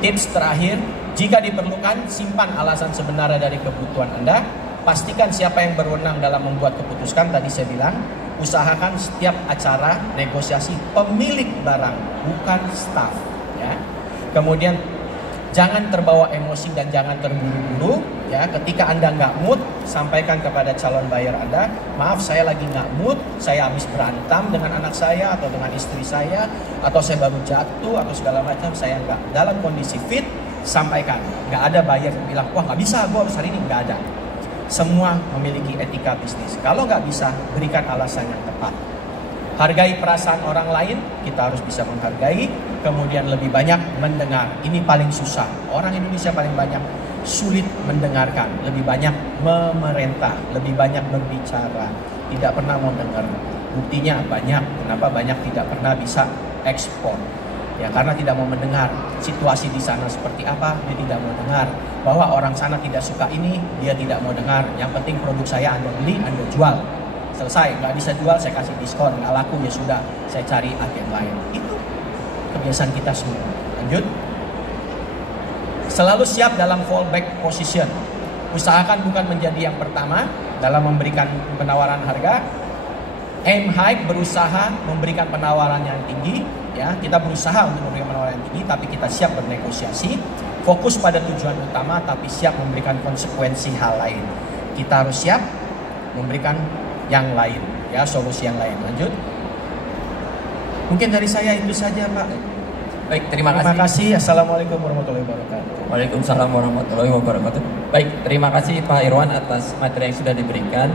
Tips terakhir, jika diperlukan, simpan alasan sebenarnya dari kebutuhan Anda. Pastikan siapa yang berwenang dalam membuat keputusan. Tadi saya bilang, usahakan setiap acara negosiasi pemilik barang, bukan staff. Ya. Kemudian jangan terbawa emosi dan jangan terburu-buru. Ya, ketika Anda nggak mood, sampaikan kepada calon buyer Anda, maaf saya lagi nggak mood, saya habis berantem dengan anak saya atau dengan istri saya, atau saya baru jatuh atau segala macam, saya nggak dalam kondisi fit. Sampaikan. Nggak ada buyer yang bilang, wah nggak bisa, gue harus hari ini. Nggak ada. Semua memiliki etika bisnis. Kalau nggak bisa, berikan alasan yang tepat. Hargai perasaan orang lain, kita harus bisa menghargai. Kemudian lebih banyak mendengar. Ini paling susah. Orang Indonesia paling banyak sulit mendengarkan. Lebih banyak memerintah, lebih banyak berbicara. Tidak pernah mau dengar. Buktinya banyak. Kenapa banyak tidak pernah bisa ekspor? Ya, karena tidak mau mendengar situasi di sana seperti apa, dia tidak mau dengar. Bahwa orang sana tidak suka ini, dia tidak mau dengar. Yang penting produk saya Anda beli, Anda jual. Selesai, nggak bisa jual, saya kasih diskon. Nggak laku, ya sudah, saya cari agen lain. Itu kebiasaan kita semua. Lanjut. Selalu siap dalam fallback position. Usahakan bukan menjadi yang pertama dalam memberikan penawaran harga. Aim high, berusaha memberikan penawaran yang tinggi. Ya, kita berusaha untuk memberikan penawaran yang tinggi, tapi kita siap bernegosiasi. Fokus pada tujuan utama, tapi siap memberikan konsekuensi hal lain. Kita harus siap memberikan yang lain, ya, solusi yang lain. Lanjut. Mungkin dari saya itu saja, Pak. Baik, terima kasih. Assalamualaikum warahmatullahi wabarakatuh. Waalaikumsalam warahmatullahi wabarakatuh. Baik, terima kasih Pak Irwan atas materi yang sudah diberikan.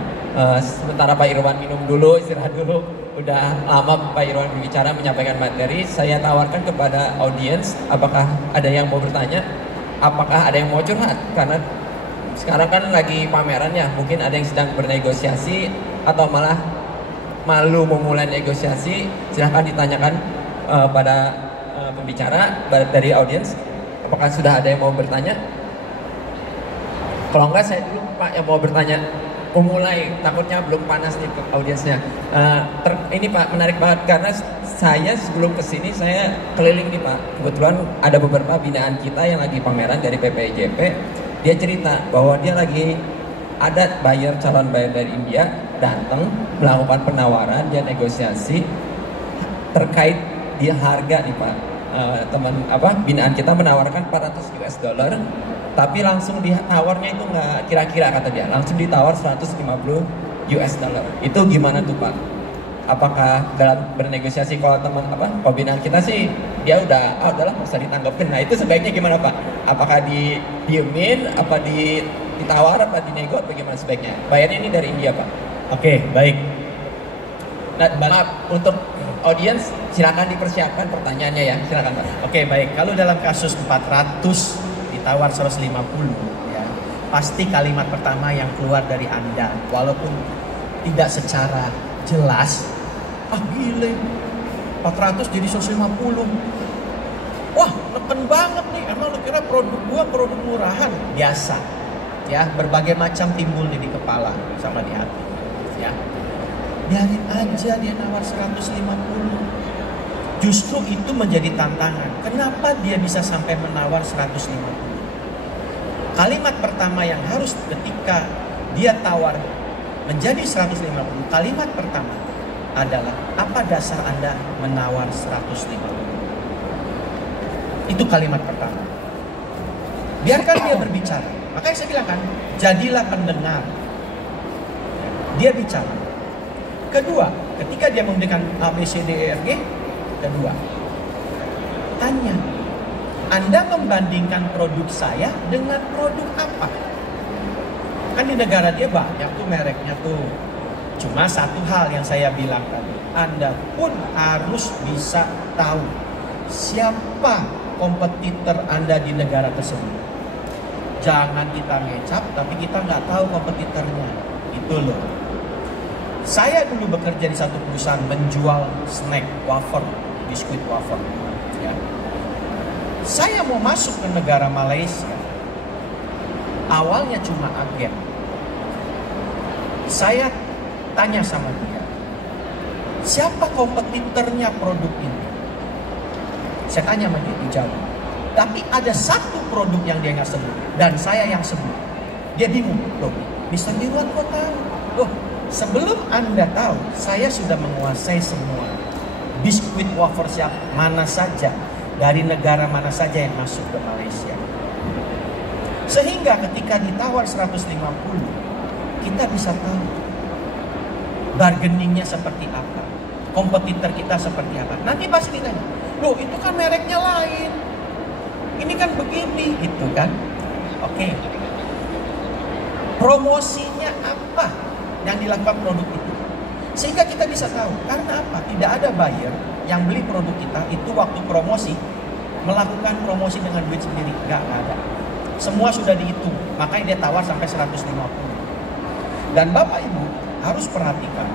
Sementara Pak Irwan minum dulu, istirahat dulu. Udah lama Pak Irwan berbicara, menyampaikan materi. Saya tawarkan kepada audiens, apakah ada yang mau bertanya? Apakah ada yang mau curhat? Karena sekarang kan lagi pameran ya, mungkin ada yang sedang bernegosiasi atau malah malu memulai negosiasi. Silahkan ditanyakan pada pembicara dari audiens. Apakah sudah ada yang mau bertanya? Kalau enggak, saya dulu Pak yang mau bertanya. Memulai, takutnya belum panas nih audiensnya. Ini Pak, menarik banget karena saya sebelum kesini saya keliling nih Pak. Kebetulan ada beberapa binaan kita yang lagi pameran dari PPIJP. Dia cerita bahwa dia lagi ada calon buyer dari India datang melakukan penawaran, dia negosiasi terkait dia harga nih Pak. binaan kita menawarkan 400 US dollar, tapi langsung ditawarnya itu nggak kira-kira kata dia, langsung ditawar 150 US dollar. Itu gimana tuh Pak? Apakah dalam bernegosiasi, kalau binaan kita sih dia udahlah nggak usah ditanggapin. Nah itu sebaiknya gimana Pak? Apakah diemin, apa ditawar, apa dinego, bagaimana sebaiknya? Bayarnya ini dari India Pak. Oke, baik. Nah, maaf, untuk audiens silakan dipersiapkan pertanyaannya ya, silakan Pak. Oke, baik. Kalau dalam kasus 400 ditawar 150 ya, pasti kalimat pertama yang keluar dari Anda, walaupun tidak secara jelas, gile 400 jadi 150. Wah, neken banget nih. Emang lu kira produk gua produk murahan? Biasa. Ya, berbagai macam timbul di kepala sama di hati. Ya. Biarin aja dia nawar 150. Justru itu menjadi tantangan. Kenapa dia bisa sampai menawar 150? Kalimat pertama yang harus ketika dia tawar menjadi 150, kalimat pertama adalah, apa dasar Anda menawar 150? Itu kalimat pertama. Biarkan dia berbicara. Makanya saya bilang kan, jadilah pendengar. Dia bicara. Kedua, ketika dia memberikan A, B, C, D, E, F, G, kedua, tanya, Anda membandingkan produk saya dengan produk apa? Kan di negara dia banyak tuh mereknya tuh. Cuma satu hal yang saya bilang tadi, Anda pun harus bisa tahu siapa kompetitor Anda di negara tersebut. Jangan kita ngecap tapi kita nggak tahu kompetitornya. Itu loh. Saya dulu bekerja di satu perusahaan menjual snack, wafer, biskuit wafer. Ya. Saya mau masuk ke negara Malaysia. Awalnya cuma agen. Saya tanya sama dia, siapa kompetitornya produk ini? Saya tanya sama dia, dijawab. Tapi ada satu produk yang dia nggak sebut dan saya yang sebut. Dia bingung, loh, Mr. Dirwan kok tahu? Loh, sebelum Anda tahu, saya sudah menguasai semua biskuit wafer siapa mana saja dari negara mana saja yang masuk ke Malaysia. Sehingga ketika ditawar 150, kita bisa tahu bargainingnya seperti apa, kompetitor kita seperti apa. Nanti pasti ditanya, loh itu kan mereknya lain, ini kan begini, gitu kan. Oke. Promosinya apa yang dilakukan produk itu, sehingga kita bisa tahu. Karena apa? Tidak ada buyer yang beli produk kita itu waktu promosi melakukan promosi dengan duit sendiri, nggak ada. Semua sudah dihitung, makanya dia tawar sampai 150. Dan Bapak Ibu harus perhatikan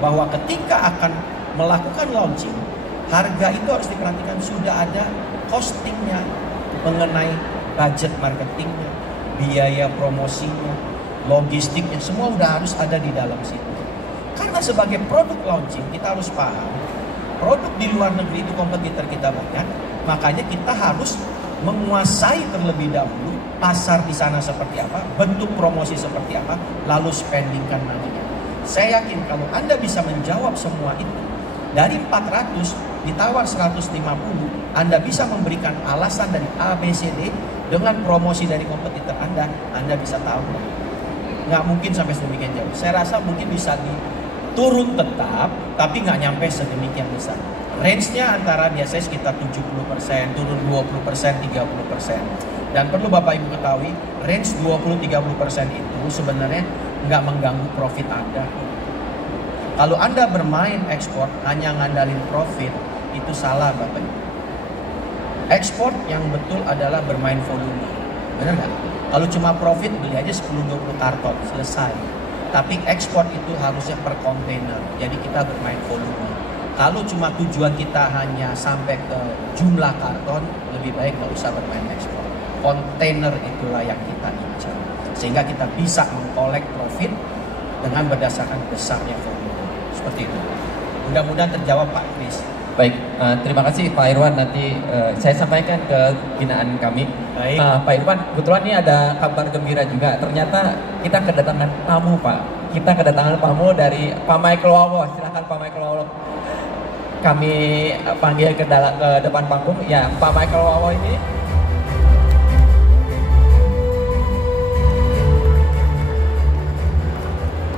bahwa ketika akan melakukan launching, harga itu harus diperhatikan, sudah ada costingnya mengenai budget marketingnya, biaya promosinya, logistiknya, semua udah harus ada di dalam situ. Karena sebagai produk launching kita harus paham, produk di luar negeri itu kompetitor kita banyak, makanya kita harus menguasai terlebih dahulu pasar di sana seperti apa, bentuk promosi seperti apa, lalu spendingkan money-nya. Saya yakin kalau Anda bisa menjawab semua itu, dari 400 ditawar 150, Anda bisa memberikan alasan dari A, B, C, D dengan promosi dari kompetitor Anda bisa tahu. Nggak mungkin sampai sedemikian jauh. Saya rasa mungkin bisa diturun tetap, tapi nggak nyampe sedemikian besar. Range-nya antara biasanya sekitar 70%, turun 20%, 30%. Dan perlu Bapak Ibu ketahui, range 20-30% itu sebenarnya nggak mengganggu profit Anda. Kalau Anda bermain ekspor hanya ngandalin profit, itu salah Bapak Ibu. Ekspor yang betul adalah bermain volume. Benar nggak? Kalau cuma profit, beli aja 10-20 karton, selesai. Tapi ekspor itu harusnya per kontainer. Jadi kita bermain volume. Kalau cuma tujuan kita hanya sampai ke jumlah karton, lebih baik nggak usah bermain ekspor. Kontainer itulah yang kita incar. Sehingga kita bisa mengkolek profit dengan berdasarkan besarnya volume. Seperti itu. Mudah-mudahan terjawab Pak Chris. Baik, terima kasih Pak Irwan. Nanti saya sampaikan ke binaan kami. Baik. Pak Irwan, kebetulan ini ada kabar gembira juga. Ternyata kita kedatangan tamu Pak. Kita kedatangan tamu dari Pak Michael Wawo. Silakan Pak Michael Wawo. kami panggil ke depan panggung ya Pak Michael Wawo ini.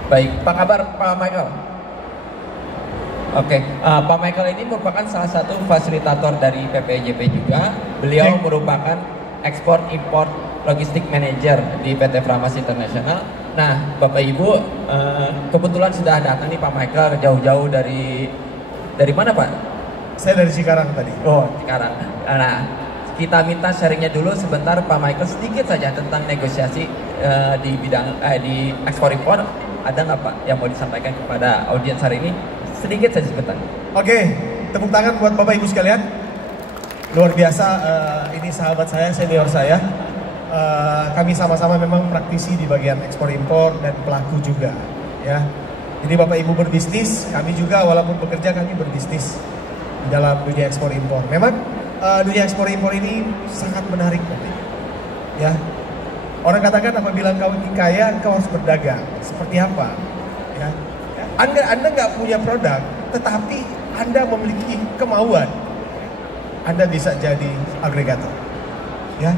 Baik, apa kabar Pak Michael? Oke, Pak Michael ini merupakan salah satu fasilitator dari PPJP juga. Beliau merupakan ekspor import logistik manager di PT Framas International. Nah, Bapak Ibu, kebetulan sudah datang nih Pak Michael jauh-jauh dari mana Pak? Saya dari Cikarang tadi. Oh, Cikarang. Nah, kita minta sharingnya dulu sebentar Pak Michael sedikit saja tentang negosiasi di bidang di ekspor impor. Ada nggak Pak yang mau disampaikan kepada audiens hari ini? Sedikit saja sebentar. Oke, tepuk tangan buat Bapak Ibu sekalian. Luar biasa, ini sahabat saya, senior saya. Kami sama-sama memang praktisi di bagian ekspor impor dan pelaku juga, ya. Jadi Bapak Ibu berbisnis, kami juga walaupun bekerja kami berbisnis di dalam dunia ekspor impor. Memang dunia ekspor impor ini sangat menarik, ya. Orang katakan apabila engkau ingin kaya, engkau harus berdagang. Seperti apa? Ya. Anda nggak punya produk, tetapi Anda memiliki kemauan. Anda bisa jadi agregator. Ya.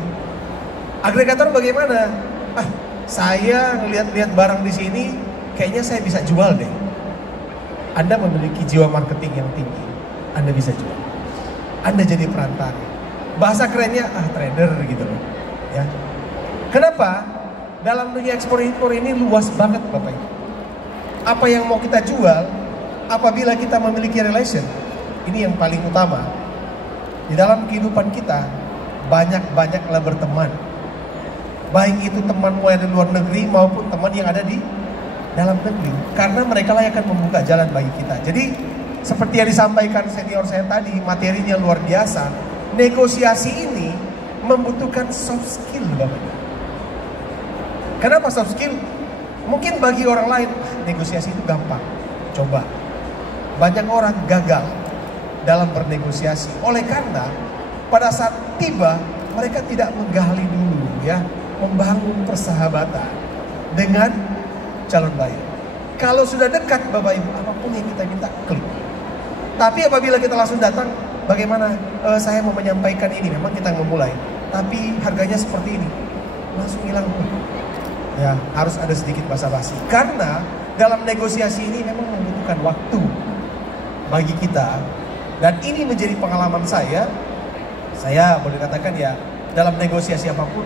Agregator bagaimana? Saya ngelihat-lihat barang di sini, kayaknya saya bisa jual deh. Anda memiliki jiwa marketing yang tinggi, Anda bisa jual. Anda jadi perantara. Bahasa kerennya, trader gitu loh. Ya. Kenapa? Dalam dunia ekspor impor ini luas banget Bapak Ibu. Apa yang mau kita jual, apabila kita memiliki relation, ini yang paling utama. Di dalam kehidupan kita, banyak-banyaklah berteman. Baik itu temanmu yang di luar negeri maupun teman yang ada di dalam negeri. Karena mereka lah yang akan membuka jalan bagi kita. Jadi, seperti yang disampaikan senior saya tadi, materinya luar biasa. Negosiasi ini membutuhkan soft skill Bapak Ibu. Kenapa soft skill? Mungkin bagi orang lain negosiasi itu gampang. Coba. Banyak orang gagal dalam bernegosiasi. Oleh karena pada saat tiba mereka tidak menggali dulu ya, membangun persahabatan dengan calon buyer. Kalau sudah dekat Bapak Ibu, apapun yang kita minta klik. Tapi apabila kita langsung datang, bagaimana saya mau menyampaikan ini, memang kita memulai. Tapi harganya seperti ini. Langsung hilang. Ya, harus ada sedikit basa-basi. Karena dalam negosiasi ini memang membutuhkan waktu bagi kita. Dan ini menjadi pengalaman saya. Saya boleh katakan ya, dalam negosiasi apapun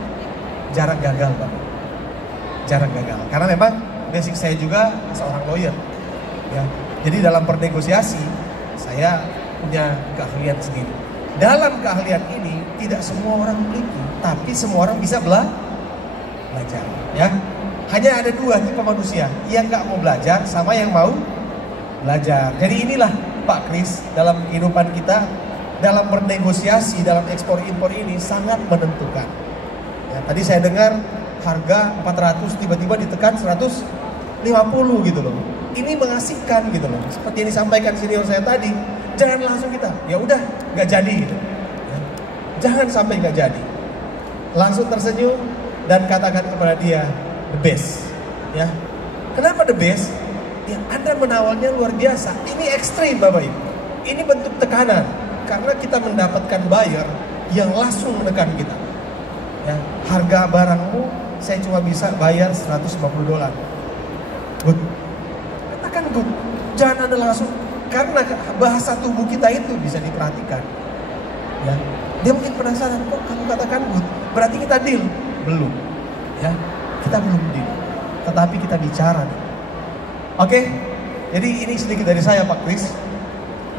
jarang gagal Bang. Jarang gagal. Karena memang basic saya juga seorang lawyer. Ya. Jadi dalam bernegosiasi saya punya keahlian sendiri. Dalam keahlian ini tidak semua orang memiliki, tapi semua orang bisa belajar. Ya, hanya ada dua tipe manusia, yang nggak mau belajar sama yang mau belajar. Jadi inilah Pak Kris, dalam kehidupan kita, dalam bernegosiasi, dalam ekspor impor ini sangat menentukan. Ya, tadi saya dengar harga 400 tiba-tiba ditekan 150 gitu loh. Ini mengasihkan gitu loh. Seperti yang disampaikan senior saya tadi, jangan langsung kita, ya udah nggak jadi gitu. Ya, jangan sampai nggak jadi. Langsung tersenyum dan katakan kepada dia the best, ya. Kenapa the best? Ya, Anda menawarnya luar biasa. Ini ekstrim Bapak Ibu. Ini bentuk tekanan karena kita mendapatkan buyer yang langsung menekan kita. Ya, harga barangmu saya cuma bisa bayar $150. Good. Katakan good. Jangan Anda langsung, karena bahasa tubuh kita itu bisa diperhatikan. Ya. Dia mungkin penasaran, kok kamu katakan good? Berarti kita deal. Belum, ya, kita belum deal, tetapi kita bicara. Oke, jadi ini sedikit dari saya Pak Kris.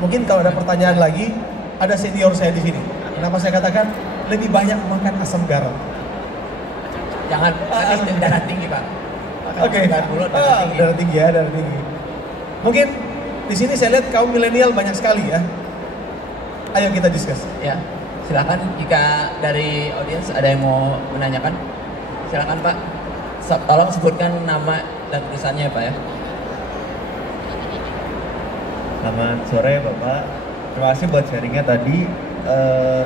Mungkin kalau ada pertanyaan lagi, ada senior saya di sini. Kenapa saya katakan lebih banyak makan asam garam? Jangan darah tinggi Pak. Oke, darah tinggi ya, darah tinggi. Mungkin di sini saya lihat kaum milenial banyak sekali ya. Ayo kita discuss. Ya. Silakan jika dari audiens ada yang mau menanyakan, silakan Pak. Tolong sebutkan nama dan tulisannya Pak ya. Selamat sore Bapak. Terima kasih buat sharingnya tadi.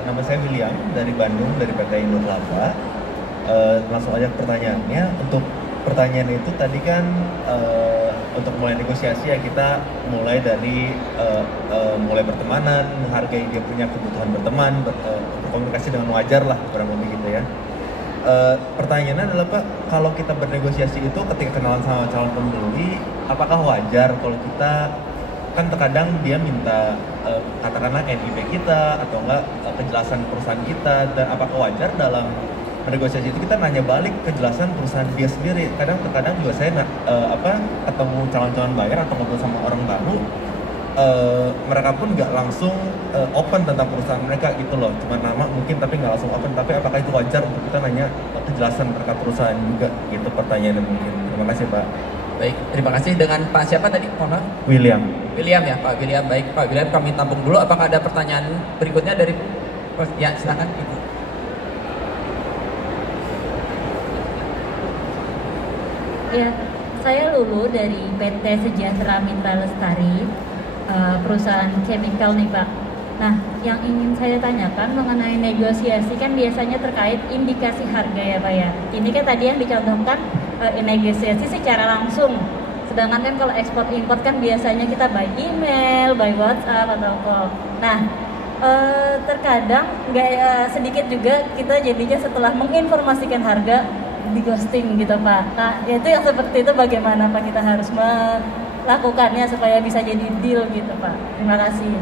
Nama saya William dari Bandung, dari PT Indo Kelapa. Langsung aja pertanyaannya. Untuk pertanyaan itu tadi kan untuk mulai negosiasi ya kita mulai dari mulai bertemanan, menghargai dia punya kebutuhan berteman, berkomunikasi dengan wajar lah kurang lebih gitu ya. Pertanyaannya adalah Pak, kalau kita bernegosiasi itu ketika kenalan sama calon pembeli, apakah wajar kalau kita kan terkadang dia minta katakanlah NIP kita atau enggak kejelasan perusahaan kita, dan apakah wajar dalam bernegosiasi itu kita nanya balik kejelasan perusahaan dia sendiri. Terkadang juga saya ketemu calon-calon buyer atau ngobrol sama orang baru, mereka pun nggak langsung open tentang perusahaan mereka gitu loh, cuma nama mungkin tapi nggak langsung open. Tapi apakah itu wajar untuk kita nanya kejelasan mereka perusahaan juga gitu, pertanyaannya mungkin. Terima kasih Pak. Baik, terima kasih. Dengan Pak siapa tadi? Mohon maaf. William Ya Pak William. Baik Pak William, kami tampung dulu. Apakah ada pertanyaan berikutnya dari ya silakan Ibu. Ya, saya Lulu dari PT Sejahtera Mitra Lestari, perusahaan chemical nih Pak. Nah, yang ingin saya tanyakan mengenai negosiasi kan biasanya terkait indikasi harga ya Pak ya. Ini kan tadi yang dicontohkan negosiasi secara langsung. Sedangkan kan kalau ekspor impor kan biasanya kita by email, by WhatsApp atau call. Nah, terkadang sedikit juga kita jadinya setelah menginformasikan harga di ghosting gitu Pak. Nah, itu yang seperti itu bagaimana Pak kita harus melakukannya supaya bisa jadi deal gitu Pak. Terima kasih.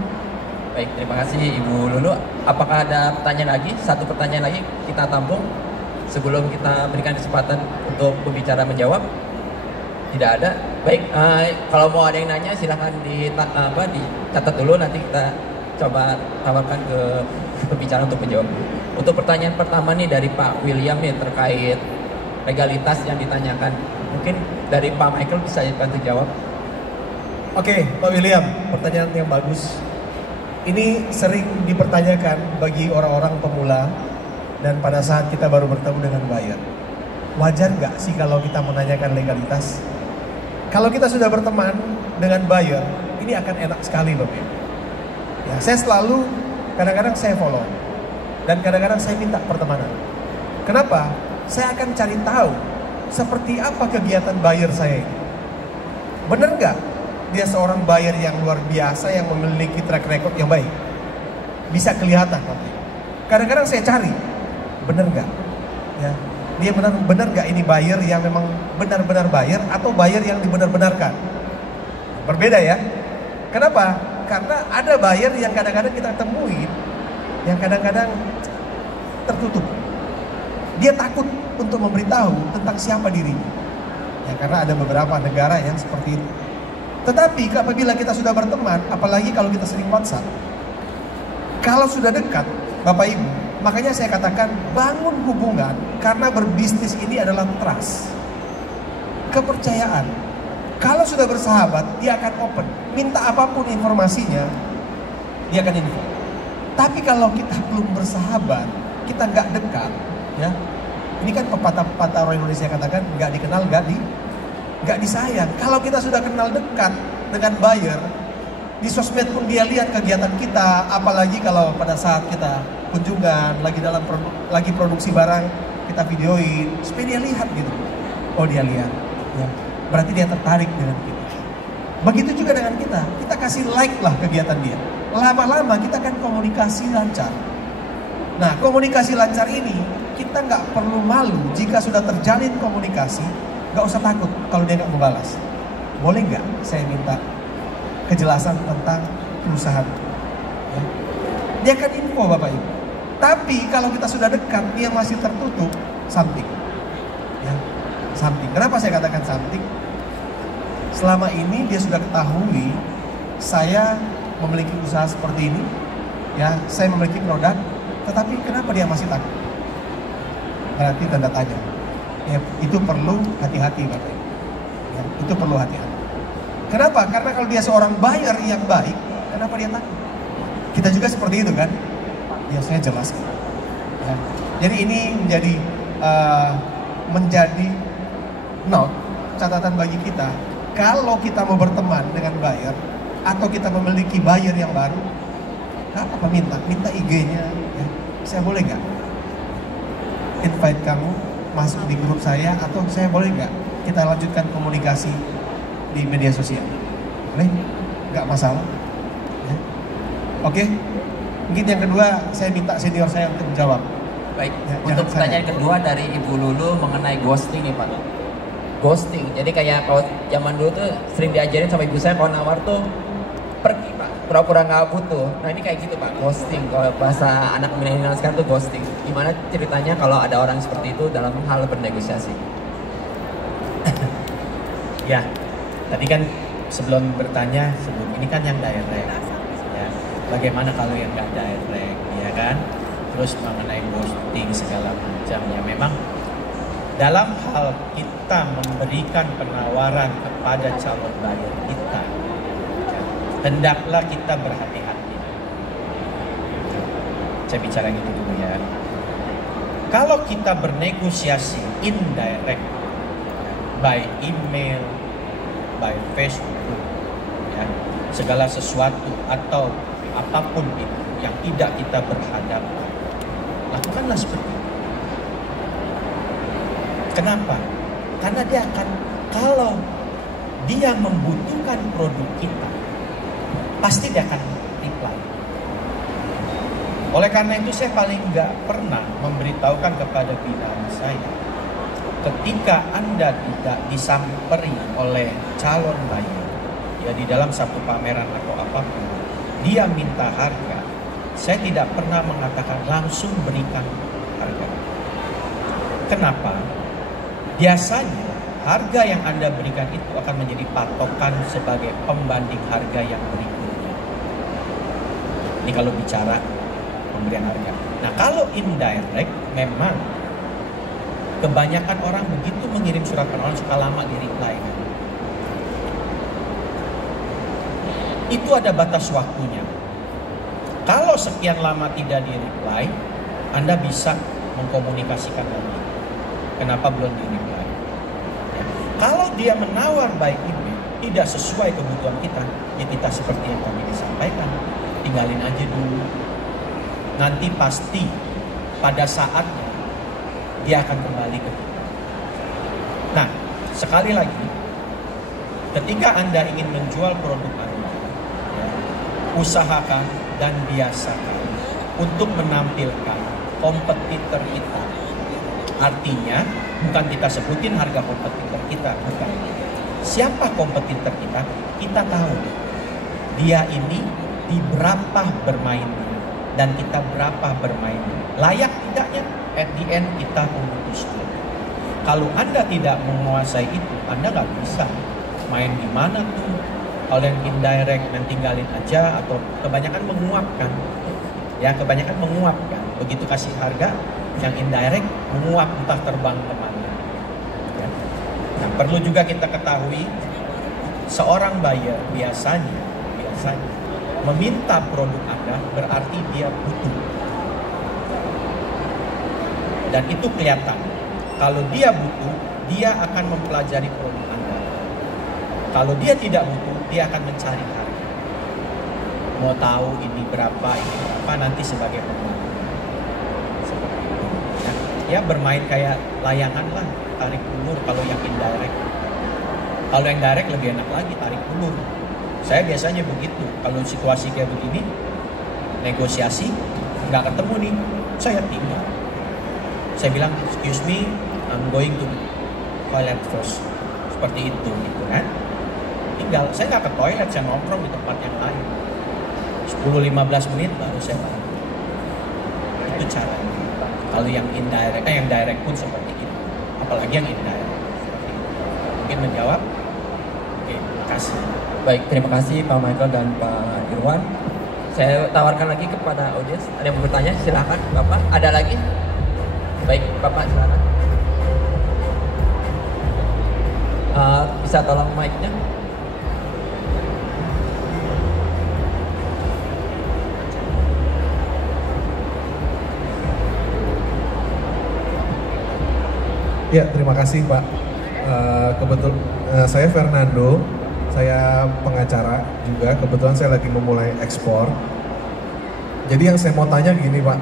Baik, terima kasih Ibu Lulu. Apakah ada pertanyaan lagi? Satu pertanyaan lagi kita tampung sebelum kita berikan kesempatan untuk pembicara menjawab. Tidak ada. Baik, kalau mau ada yang nanya silahkan dicatat dulu, nanti kita coba tawarkan ke pembicara untuk menjawab. Untuk pertanyaan pertama nih dari Pak William nih terkait legalitas yang ditanyakan. Mungkin dari Pak Michael bisa bantu jawab. Oke, Pak William, pertanyaan yang bagus. Ini sering dipertanyakan bagi orang-orang pemula dan pada saat kita baru bertemu dengan buyer. Wajar nggak sih kalau kita menanyakan legalitas? Kalau kita sudah berteman dengan buyer, ini akan enak sekali loh. Ya, saya selalu, kadang-kadang saya follow dan kadang-kadang saya minta pertemanan. Kenapa? Saya akan cari tahu seperti apa kegiatan buyer saya ini. Bener nggak dia seorang buyer yang luar biasa yang memiliki track record yang baik? Bisa kelihatan nanti. Kadang-kadang saya cari, bener nggak? Ya, dia benar nggak ini buyer yang memang benar-benar buyer atau buyer yang dibenar-benarkan? Berbeda ya. Kenapa? Karena ada buyer yang kadang-kadang kita temuin yang kadang-kadang tertutup. Dia takut untuk memberitahu tentang siapa dirinya. Ya, karena ada beberapa negara yang seperti itu. Tetapi apabila kita sudah berteman, apalagi kalau kita sering WhatsApp, kalau sudah dekat, Bapak Ibu, makanya saya katakan bangun hubungan karena berbisnis ini adalah trust, kepercayaan. Kalau sudah bersahabat, dia akan open, minta apapun informasinya, dia akan info. Tapi kalau kita belum bersahabat, kita nggak dekat, ya, ini kan pepatah-pepatah orang Indonesia katakan nggak dikenal, nggak disayang. Kalau kita sudah kenal dekat dengan buyer, di sosmed pun dia lihat kegiatan kita, apalagi kalau pada saat kita kunjungan, lagi produksi barang, kita videoin, supaya dia lihat gitu. Oh dia lihat, ya. Berarti dia tertarik dengan kita. Begitu juga dengan kita kasih like lah kegiatan dia. Lama-lama kita kan komunikasi lancar. Nah, komunikasi lancar ini, kita nggak perlu malu jika sudah terjalin komunikasi. Gak usah takut kalau dia gak membalas. Boleh gak saya minta kejelasan tentang perusahaan? Ya. Dia akan info Bapak Ibu. Tapi kalau kita sudah dekat, dia masih tertutup, something. Ya, something. Kenapa saya katakan something? Selama ini dia sudah ketahui saya memiliki usaha seperti ini, ya, saya memiliki produk, tetapi kenapa dia masih takut? Berarti tanda tanya. Ya, itu perlu hati-hati Bapak Ibu. Ya, itu perlu hati-hati. Kenapa? Karena kalau dia seorang buyer yang baik, kenapa dia takut? Kita juga seperti itu kan? Ya saya jelaskan. Ya. Jadi ini menjadi note, catatan bagi kita. Kalau kita mau berteman dengan buyer atau kita memiliki buyer yang baru, apa minta IG-nya? Ya. Saya boleh nggak invite kamu masuk di grup saya, atau saya boleh nggak kita lanjutkan komunikasi di media sosial. Boleh? Nggak masalah. Ya. Oke. Mungkin yang kedua saya minta senior saya untuk menjawab. Baik, Ya, untuk jangan pertanyaan kedua dari Ibu Lulu mengenai ghosting nih Pak. Ghosting, jadi kayak kalau zaman dulu tuh sering diajarin sama ibu saya kalau nawar tuh pergi Pak, pura-pura nggak butuh. Nah ini kayak gitu Pak, ghosting. Kalau bahasa anak milenial sekarang tuh ghosting. Gimana ceritanya kalau ada orang seperti itu dalam hal bernegosiasi? Ya, tadi kan sebelum bertanya, ini kan yang direct. Ya, bagaimana kalau yang nggak direct, ya kan? Terus mengenai ghosting segala macam, ya memang dalam hal kita memberikan penawaran kepada calon buyer kita, hendaklah kita berhati-hati. Saya bicara gitu dulu ya. Kalau kita bernegosiasi indirect, by email, by Facebook, ya, segala sesuatu atau apapun itu yang tidak kita berhadapan, lakukanlah seperti itu. Kenapa? Karena dia akan, kalau dia membutuhkan produk kita, pasti dia akan reply. Oleh karena itu saya paling nggak pernah memberitahukan kepada bidang saya, ketika Anda tidak disamperi oleh calon buyer, ya di dalam satu pameran atau apapun, dia minta harga, saya tidak pernah mengatakan langsung berikan harga. Kenapa? Biasanya harga yang Anda berikan itu akan menjadi patokan sebagai pembanding harga yang berikutnya. Ini kalau bicara pemberian harga. Nah kalau indirect, memang kebanyakan orang begitu mengirim surat penawaran suka lama di reply. Itu ada batas waktunya. Kalau sekian lama tidak di reply, Anda bisa mengkomunikasikan lagi. Kenapa belum di reply? Ya. Kalau dia menawar by email tidak sesuai kebutuhan kita, ya kita seperti yang kami disampaikan, tinggalin aja dulu. Nanti pasti pada saatnya dia akan kembali ke kita. Nah, sekali lagi, ketika Anda ingin menjual produk Anda, ya, usahakan dan biasakan untuk menampilkan kompetitor kita. Artinya, bukan kita sebutin harga kompetitor kita, bukan. Siapa kompetitor kita? Kita tahu dia ini di berapa bermainnya dan kita berapa bermainnya. Layak tidaknya, at the end kita memutuskan. Kalau Anda tidak menguasai itu, Anda nggak bisa main di mana tuh. Kalau yang indirect yang tinggalin aja, atau kebanyakan menguapkan. Ya, kebanyakan menguapkan. Begitu kasih harga, yang indirect menguap entah terbang kemana. Ya. Nah, perlu juga kita ketahui, seorang buyer biasanya meminta produk Anda berarti dia butuh. Dan itu kelihatan. Kalau dia butuh, dia akan mempelajari produk Anda. Kalau dia tidak butuh, dia akan mencari harga. Mau tahu ini berapa, nanti sebagai pemain. Ya, bermain kayak layangan lah, tarik ulur kalau yang indirect. Kalau yang direct lebih enak lagi, tarik ulur. Saya biasanya begitu, kalau situasi kayak begini, negosiasi, nggak ketemu nih, saya tinggal. Saya bilang, excuse me, I'm going to toilet first. Seperti itu, gitu kan. Tinggal, saya nggak ke toilet, saya nongkrong di tempat yang lain. 10-15 menit baru saya balik. Itu caranya. Kalau yang indirect, yang direct pun seperti itu. Apalagi yang indirect. Mungkin menjawab? Oke, kasih. Baik, terima kasih Pak Michael dan Pak Irwan. Saya tawarkan lagi kepada audiens. Ada yang mau bertanya? Silakan, Bapak. Ada lagi? Baik, Bapak silakan. Bisa tolong mic-nya? Ya, terima kasih Pak. Saya Fernando, saya pengacara juga. Kebetulan saya lagi memulai ekspor. Jadi yang saya mau tanya gini Pak,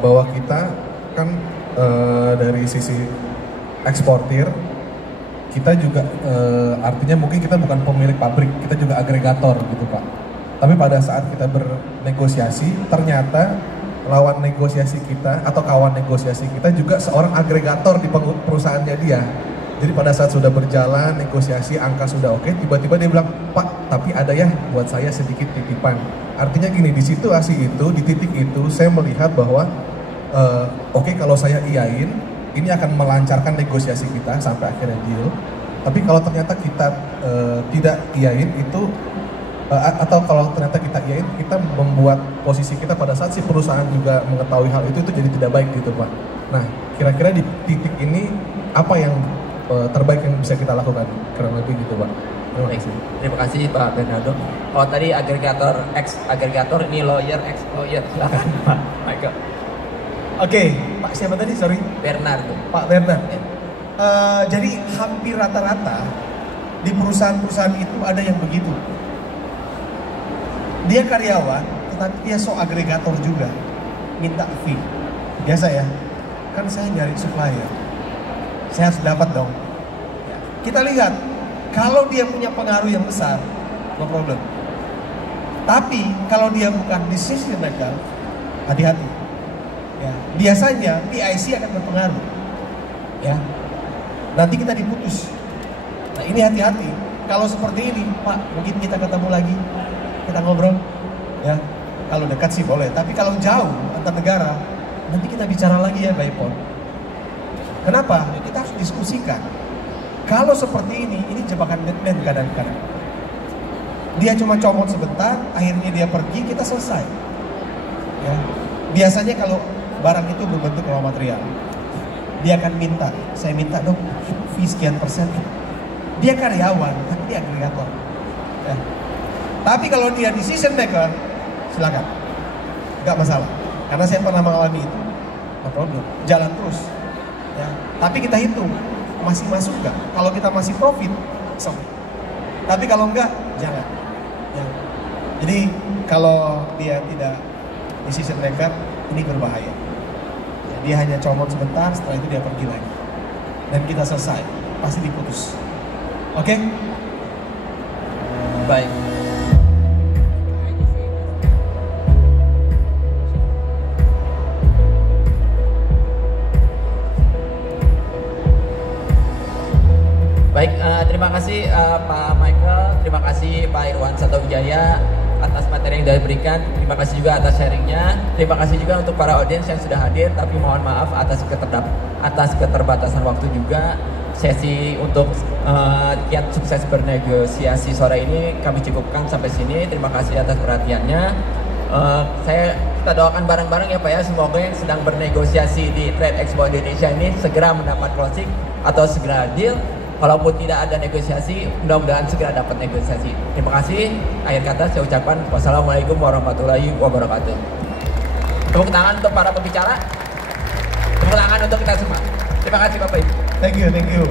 bahwa kita kan dari sisi eksportir, kita juga artinya mungkin kita bukan pemilik pabrik, kita juga agregator gitu Pak. Tapi pada saat kita bernegosiasi, ternyata lawan negosiasi kita atau kawan negosiasi kita juga seorang agregator di perusahaannya dia. Jadi pada saat sudah berjalan negosiasi, angka sudah oke, tiba-tiba dia bilang, Pak, tapi ada ya buat saya sedikit titipan. Artinya gini, di situasi itu, di titik itu, saya melihat bahwa oke, kalau saya iyain, ini akan melancarkan negosiasi kita sampai akhirnya deal. Tapi kalau ternyata kita tidak iyain itu, atau kalau ternyata kita iyain, kita membuat posisi kita pada saat si perusahaan juga mengetahui hal itu jadi tidak baik gitu Pak. Nah, kira-kira di titik ini apa yang terbaik yang bisa kita lakukan, kurang lebih gitu Pak. Terima kasih Pak Bernardo. Kalau tadi agregator ex agregator, ini lawyer ex lawyer, silakan Pak Michael. Oke, Pak siapa tadi? Sorry. Bernardo. Pak Bernard. Jadi hampir rata-rata di perusahaan-perusahaan itu ada yang begitu. Dia karyawan, tetapi dia agregator juga, minta fee. Biasa ya, kan saya nyari supplier, saya harus dapat dong. Kita lihat, kalau dia punya pengaruh yang besar, no problem. Tapi kalau dia bukan decision maker, hati-hati. Ya, biasanya PIC akan berpengaruh. Ya, nanti kita diputus. Nah ini hati-hati. Kalau seperti ini, Pak, mungkin kita ketemu lagi, kita ngobrol. Ya, kalau dekat sih boleh. Tapi kalau jauh antar negara, nanti kita bicara lagi ya, by phone. Kenapa? Kita harus diskusikan. Kalau seperti ini jebakan Batman kadang-kadang. Dia cuma comot sebentar, akhirnya dia pergi, kita selesai. Ya. Biasanya kalau barang itu berbentuk raw material, dia akan minta, saya minta dong fee sekian persen. Dia karyawan, tapi dia agregator. Ya. Tapi kalau dia decision maker, silakan, nggak masalah. Karena saya pernah mengalami itu, no problem, jalan terus. Ya. Tapi kita hitung, masih masuk nggak? Kalau kita masih profit, sorry. Tapi kalau enggak, jangan. Ya. Jadi kalau dia tidak decision maker, ini berbahaya. Ya, dia hanya comot sebentar, setelah itu dia pergi lagi. Dan kita selesai, pasti diputus. Oke? Baik. Baik, terima kasih Pak Michael, terima kasih Pak Irwan Satowijaya atas materi yang sudah diberikan, terima kasih juga atas sharingnya, terima kasih juga untuk para audiens yang sudah hadir, tapi mohon maaf atas keterbatasan waktu juga. Sesi untuk kiat sukses bernegosiasi sore ini kami cukupkan sampai sini. Terima kasih atas perhatiannya. Kita doakan bareng-bareng ya Pak ya, semoga yang sedang bernegosiasi di Trade Expo Indonesia ini segera mendapat closing atau segera deal. Kalaupun tidak ada negosiasi, mudah-mudahan segera dapat negosiasi. Terima kasih. Akhir kata saya ucapkan wassalamualaikum warahmatullahi wabarakatuh. Tepuk tangan untuk para pembicara. Tepuk tangan untuk kita semua. Terima kasih Bapak Ibu. Thank you.